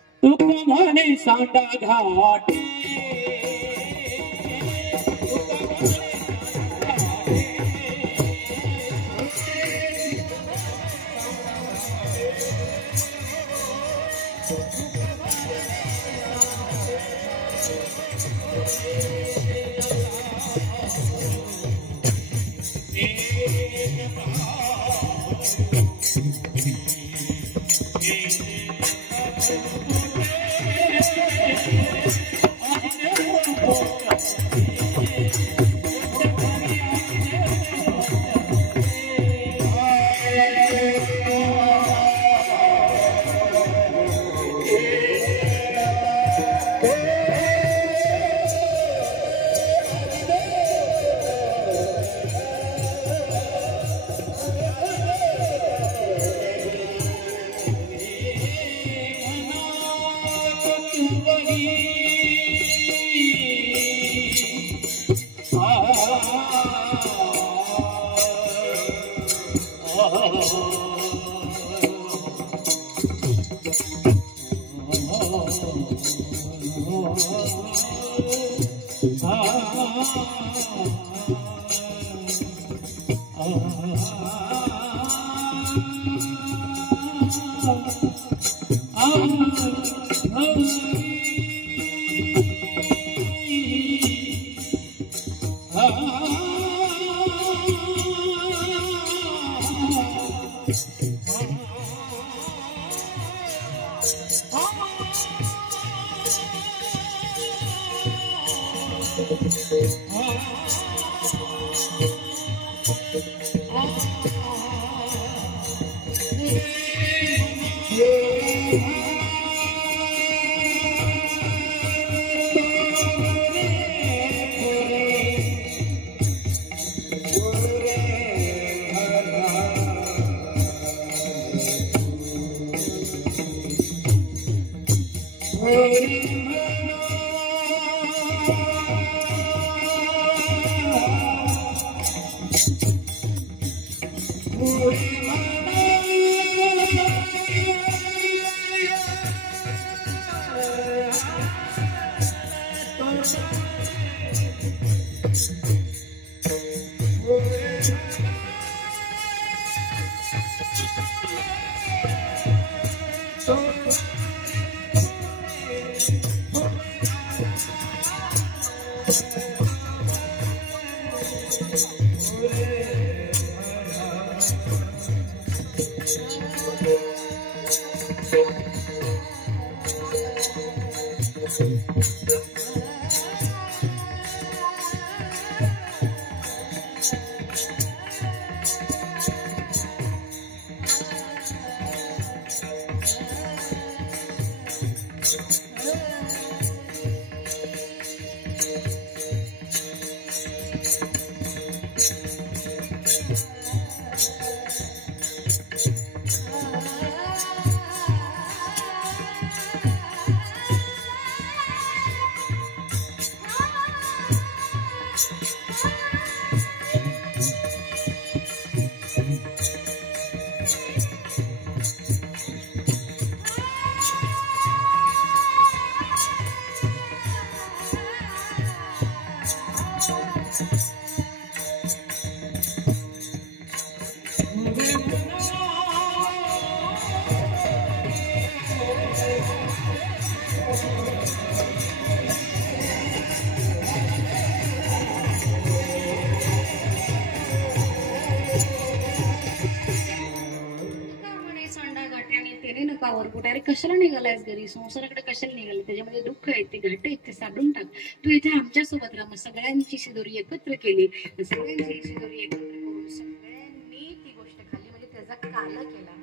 अरे कशाला निघालायस घरी, संसाराकडे कशाला निघाले, त्याच्यामध्ये दुःख आहे, ते घाट आहेत, ते साडून टाक. तू इथे आमच्या सोबत राहा. मग सगळ्यांची शिदोरी एकत्र केली, सगळ्यांची शिदोरी एकत्र करून सगळ्यांनी ती गोष्ट खाल्ली, म्हणजे त्याचा काला केला.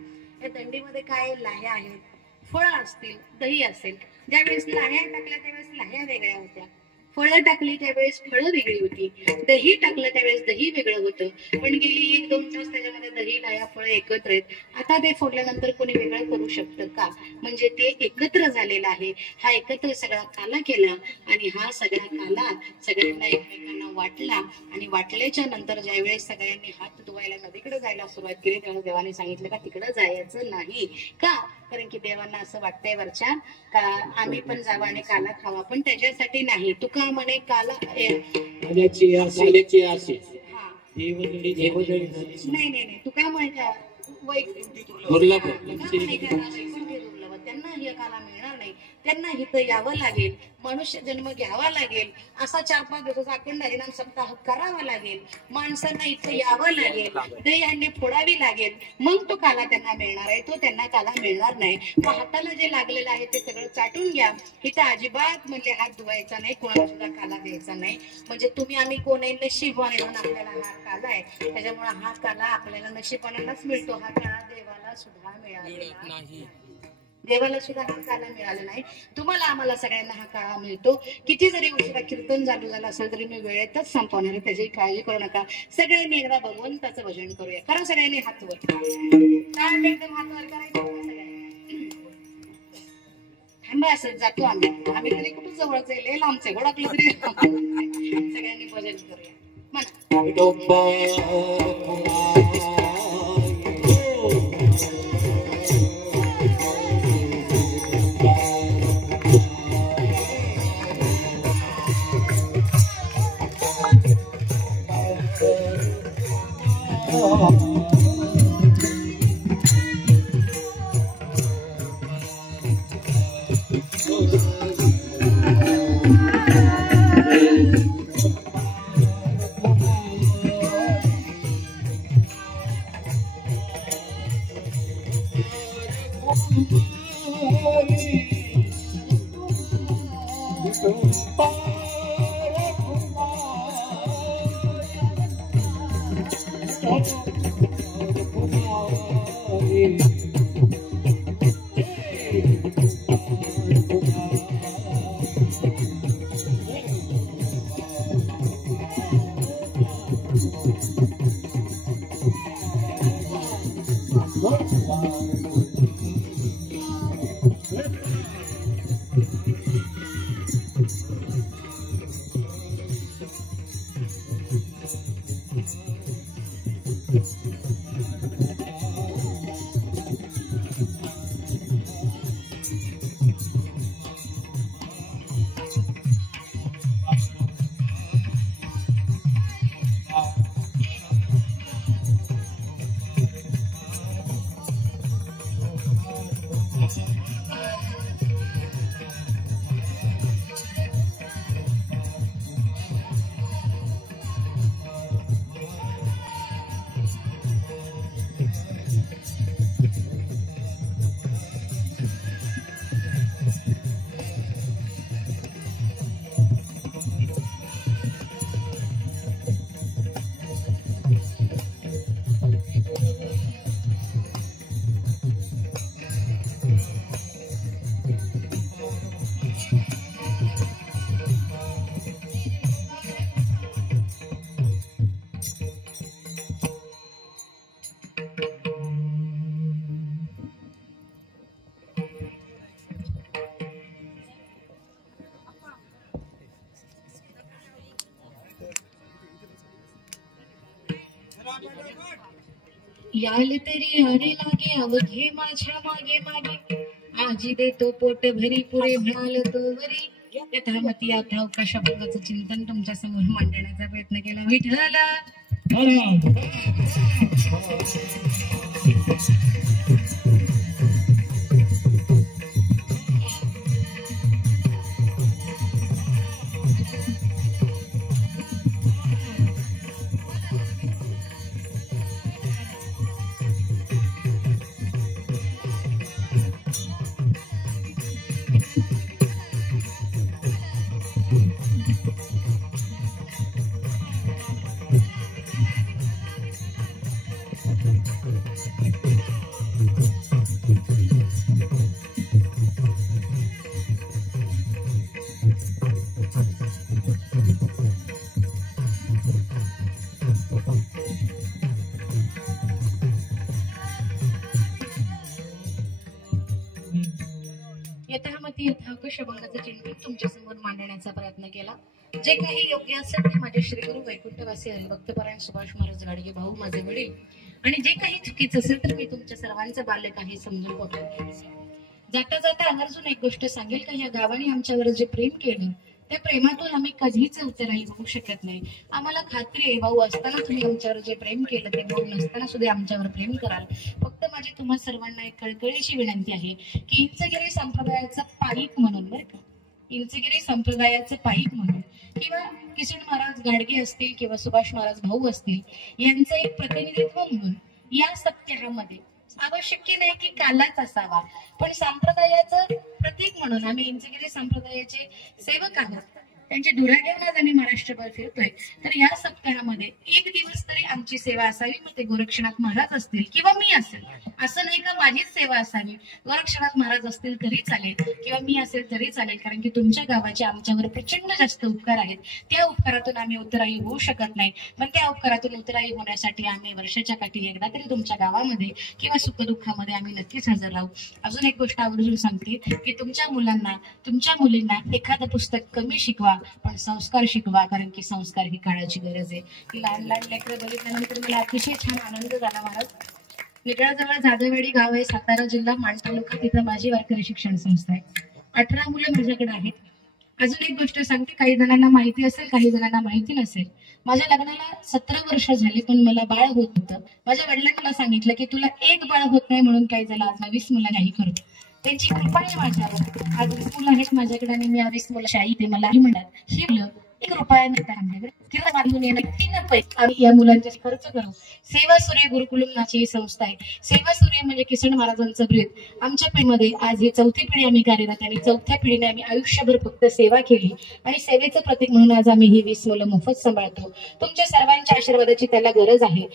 या दंडीमध्ये काय लाह्या आहेत, फळं असतील, दही असेल. ज्यावेळेस लाह्या टाकल्या त्यावेळेस लाह्या वेगळ्या होत्या, फळं टाकली त्यावेळेस फळं वेगळी होती, दही टाकलं त्यावेळेस दही वेगळं होतं. पण गेली 1-2 तास त्याच्यामध्ये दही लाया फळं एकत्र आहेत. आता ते फोडल्यानंतर कोणी वेगळं करू शकतं का? म्हणजे ते एकत्र झालेलं आहे. हा एकत्र सगळा काला केला आणि हा सगळा काला सगळ्यांना एकमेकांना वाटला. आणि वाटल्याच्या नंतर ज्यावेळेस सगळ्यांनी हात धुवायला नदीकडे जायला सुरुवात केली त्यावेळेस देवाने सांगितलं का तिकडं जायचं नाही. का? कारण की देवांना असं वाटतंय वरच्या का आम्ही पण जावं आणि काला खावा, पण त्याच्यासाठी नाही. तुका म्हणे काला नाही नाही, तुका म्हणजे त्यांना ही कला मिळणार नाही. त्यांना इथं यावं लागेल, मनुष्य जन्म घ्यावा लागेल, असा 4-5 दिवसाचा अखंड हरिनाम सप्ताह करावा लागेल, माणसांना इथं यावं लागेल, दहीहंडी फोडावी लागेल, मग तो काला त्यांना मिळणार आहे. तो त्यांना काला मिळणार नाही. मग हाताला जे लागलेलं आहे ते सगळं चाटून घ्या. इथं अजिबात म्हणजे हात धुवायचा नाही, कोणाला सुद्धा काला द्यायचा नाही. म्हणजे तुम्ही आम्ही कोण आहे, नशीबवान म्हणून आपल्याला हा काला आहे. त्याच्यामुळे हा काला आपल्याला नशीबवानालाच मिळतो. हा काला देवाला सुद्धा मिळालेला नाही. देवाला सुद्धा हा काला मिळाला नाही. तुम्हाला आम्हाला सगळ्यांना हा काळा मिळतो. किती जरी उशिरा कीर्तन झालं असेल तरी मी वेळेतच संपवणार आहे, त्याची काळजी करू नका. सगळ्यांनी एकदा भगवंताचं भजन करूया. कारण सगळ्यांनी हात वर एकदम हात वर करायचं. थांबा असं जातो आम्ही तरी कुठं जवळच आहे, लांबचे घोडकलं तरी सगळ्यांनी भजन करूया म्हणा. याल तरी अरे लागे अवघे माझ्या मागे मागे, आजी देतो पोट भरी पुरे म्हणाल तो वरी. यथामती आता अवकाश शब्दाचं चिंतन तुमच्या समोर मांडण्याचा प्रयत्न केला. विठ्ठला यथामती यथावकाश भंगाचं चिंतन तुमच्या समोर मांडण्याचा प्रयत्न केला. जे काही योग्य असेल ते माझे श्री गुरु वैकुंठवासी हरिभक्तपरायण सुभाष महाराज गाडगे भाऊ माझे वडील, आणि जे काही चुकीचं असेल तर मी तुमच्या सर्वांचं बाल्य काही समजून बघतो. जाता जाता आवर्जून एक गोष्ट सांगेल का, ह्या गावाने आमच्यावर जे प्रेम केलं त्या प्रेमातून आम्ही कधीच उतराई होऊ शकत नाही. आम्हाला खात्री आहे भाऊ असताना तुम्ही आमच्यावर जे प्रेम केलं ते भाऊ नसताना सुद्धा आमच्यावर प्रेम कराल. फक्त माझी तुम्हा सर्वांना एक कळकळीची विनंती आहे की इंचगिरी संप्रदायाचं पाईक म्हणून, बरं का, इंचगिरी संप्रदायाचे पाईक म्हणून किंवा किसन महाराज गाडगे असतील किंवा सुभाष महाराज भाऊ असतील यांचं एक प्रतिनिधित्व म्हणून या सप्ताहामध्ये आवश्यक नाही की कालाच असावा, पण संप्रदायाचं प्रतीक म्हणून आम्ही इंचगिरी संप्रदायाचे सेवक आहोत. त्यांची धुरा घेऊन आज आम्ही महाराष्ट्रभर फिरतोय. तर या सप्ताहामध्ये एक दिवस तरी आमची सेवा असावी. मग ते गोरक्षनाथ महाराज असतील किंवा मी असेल, असं नाही का माझीच सेवा असावी. गोरक्षनाथ महाराज असतील तरी चालेल किंवा मी असेल तरी चालेल, कारण की तुमच्या गावाचे आमच्यावर प्रचंड जास्त उपकार आहेत. त्या उपकारातून आम्ही उतराई होऊ शकत नाही, पण त्या उपकारातून उतराई होण्यासाठी आम्ही वर्षाच्या काठी एकदा तरी तुमच्या गावामध्ये किंवा सुखदुःखामध्ये आम्ही नक्कीच हजर राहू. अजून एक गोष्ट आवर्जून सांगते की तुमच्या मुलांना, तुमच्या मुलींना एखादं पुस्तक कमी शिकवा, पण संस्कार शिकवा, कारण की संस्कार ही काळाची गरज आहे. की लहान लहान लेकरं बघितल्यानंतर मला अतिशय छान आनंद झाला महाराज. निगळाजवळ जाधववाडी गाव आहे, सातारा जिल्हा, माण तालुका. तिथं माझी वारकरी शिक्षण संस्था आहे. 18 मुलं माझ्याकडे आहेत. अजून एक गोष्ट सांगते, काही जणांना माहिती असेल, काही जणांना माहिती नसेल. माझ्या लग्नाला 17 वर्ष झाली, पण मला बाळ होत होतं. माझ्या वडिलांनी मला सांगितलं की तुला एक बाळ होत नाही म्हणून काय झालं, आज 20 मुलं नाही करू. त्यांची कृपा आहे माझ्यावर. आज 20 मुलं आहेत माझ्याकडे आणि मी 20 मुलाची आई. ते मला म्हणतात ही मुलं 1 रुपया नेतात आमच्याकडे, किंवा बांधून येणार 3 पैसे आम्ही या मुलांचे खर्च करू. सेवा सूर्य गुरुकुलम नाची ही संस्था आहे. सेवा सूर्य म्हणजे किसन महाराजांचं ब्रीद. आमच्या पिढीमध्ये आज ही 4थी पिढी आम्ही कार्यरत आणि 4थ्या पिढीने आम्ही आयुष्यभर फक्त सेवा केली आणि सेवेचं प्रतीक म्हणून आज आम्ही ही 20 मुलं मोफत सांभाळतो. तुमच्या सर्वांच्या आशीर्वादाची त्याला गरज आहे.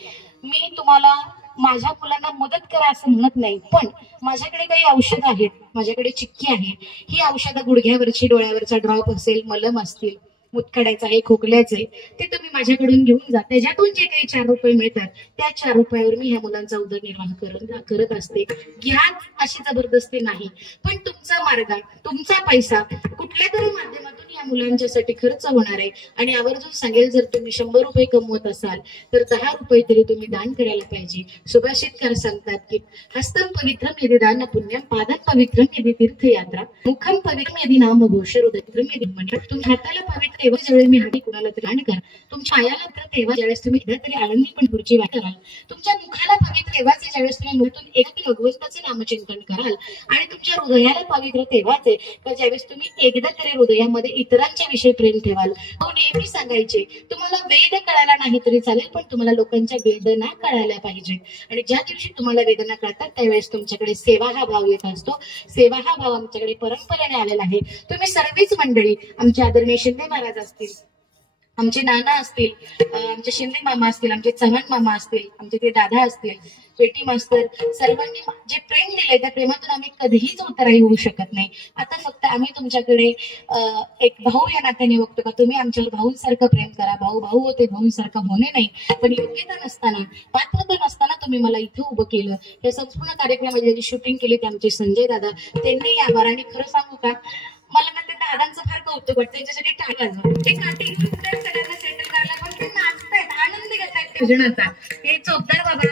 मी तुम्हाला माझ्या मुलांना मदत करा असं म्हणत नाही, पण माझ्याकडे काही औषधं आहेत, माझ्याकडे चिक्की आहे. ही औषधं गुडघ्यावरची, डोळ्यावरचा ड्रॉप असेल, मलम असतील, मुतखड्याचं आहे, खोकल्याचं आहे, ते तुम्ही माझ्याकडून घेऊन जा. त्याच्यातून जे काही 4 रुपये मिळतात त्या 4 रुपयावर मी ह्या मुलांचा उदरनिर्वाह करत असते. घ्या अशी जबरदस्ती नाही, पण तुमचा मार्ग, तुमचा पैसा कुठल्या तरी माध्यमातून या मुलांच्यासाठी खर्च होणार आहे. आणि आवर्जून सांगेल, जर तुम्ही 100 रुपये कमवत असाल तर 10 रुपये तरी तुम्ही दान करायला पाहिजे. सुभाषितकार सांगतात की हस्तम पवित्रम यदि दान पुण्यम, पादम पवित्रम यदि तीर्थयात्रा, मुखम पवित्रम यदि नाम घोष, हृदयम यदि मंत्र. तुम्ही हाताला पवित्र तेव्हा ज्यावेळी मी हाती कुणाला तरी दान करा. तुमच्या आयाला तर तेव्हा ज्यावेळेस तुम्ही एकदा तरी आनंदी पण पुढची वाट कराल. तुमच्या मुखाला पवित्र तेव्हाच ज्यावेळेस तुम्ही मुखातून एकदा भगवंताचे नामचिंतन कराल. आणि तुमच्या हृदयाला पवित्र तेव्हाच आहे का ज्यावेळेस तुम्ही एकदा तरी हृदयामध्ये इतरांच्या विषयी प्रेम ठेवाल. तो नेहमी सांगायचे, तुम्हाला वेद कळायला नाही तरी चालेल, पण तुम्हाला लोकांच्या वेदना कळायला पाहिजे. आणि ज्या दिवशी तुम्हाला वेदना कळतात त्यावेळेस तुमच्याकडे सेवा हा भाव येत असतो. सेवा हा भाव आमच्याकडे परंपरेने आलेला आहे. तुम्ही सर्वच मंडळी, आमचे आदरणीय शिंदे महाराज असतील, आमचे नाना असतील, आमचे शिंदे मामा असतील, आमचे चव्हाण मामा असतील, आमचे ते दादा असतील, पेटी मास्तर, सर्वांनी जे प्रेम दिले त्या प्रेमातून आम्ही कधीच उतराई होऊ शकत नाही. आता फक्त आम्ही तुमच्याकडे एक भाऊ या नात्याने बघतो का तुम्ही आमच्यावर भाऊंसारखं प्रेम करा. भाऊ भाऊ होते, भाऊंसारखं होणे नाही. पण योग्यता नसताना, पात्रता नसताना तुम्ही मला इथं उभं केलं. या संपूर्ण कार्यक्रमामध्ये जी शूटिंग केली ते आमचे संजय दादा, त्यांनी आभार. आणि खरं सांगू का, मला ना त्या दादांचं फार कौतुक वाटतं. त्यांच्यासाठी टाळ्या वाजवा. ते काठी सगळ्यांना सेटल करायला, पण ते नाचतायत, आनंद घेतायत भजनाचा. हे चोपदार बाबा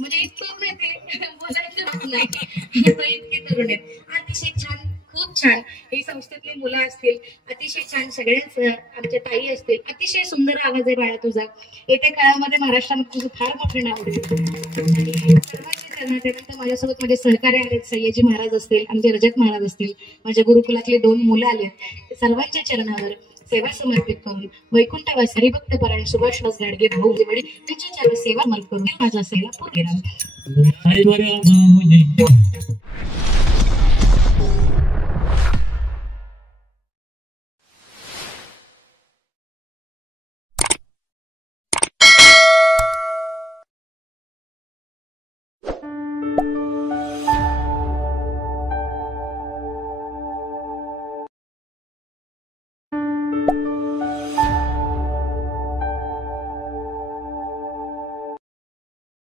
म्हणजे इतकं ते बोलायचं नाही, इतके तरुण आहेत. अतिशय छान, खूप छान. ही संस्थेतली मुलं असतील, अतिशय छान. सगळ्याच आमच्या ताई असतील. अतिशय सुंदर आवाज आहे बाळा तुझा. येत्या काळामध्ये महाराष्ट्रामध्ये तुझं फार मोठं नाव आहे. आणि त्यानंतर माझ्यासोबत माझे सहकार्य आहेत. सय्यदजी महाराज असतील, आमचे रजत महाराज असतील, माझ्या गुरुकुलातले 2 मुलं आलेत. सर्वांच्या चरणावर सेवा समर्पित करून वैकुंठवास हरिभक्त परायण सुभाष गाडगे भाऊ वडील त्यांच्या चरण सेवा समर्पित करून माझा सेवा पूर्ण केला.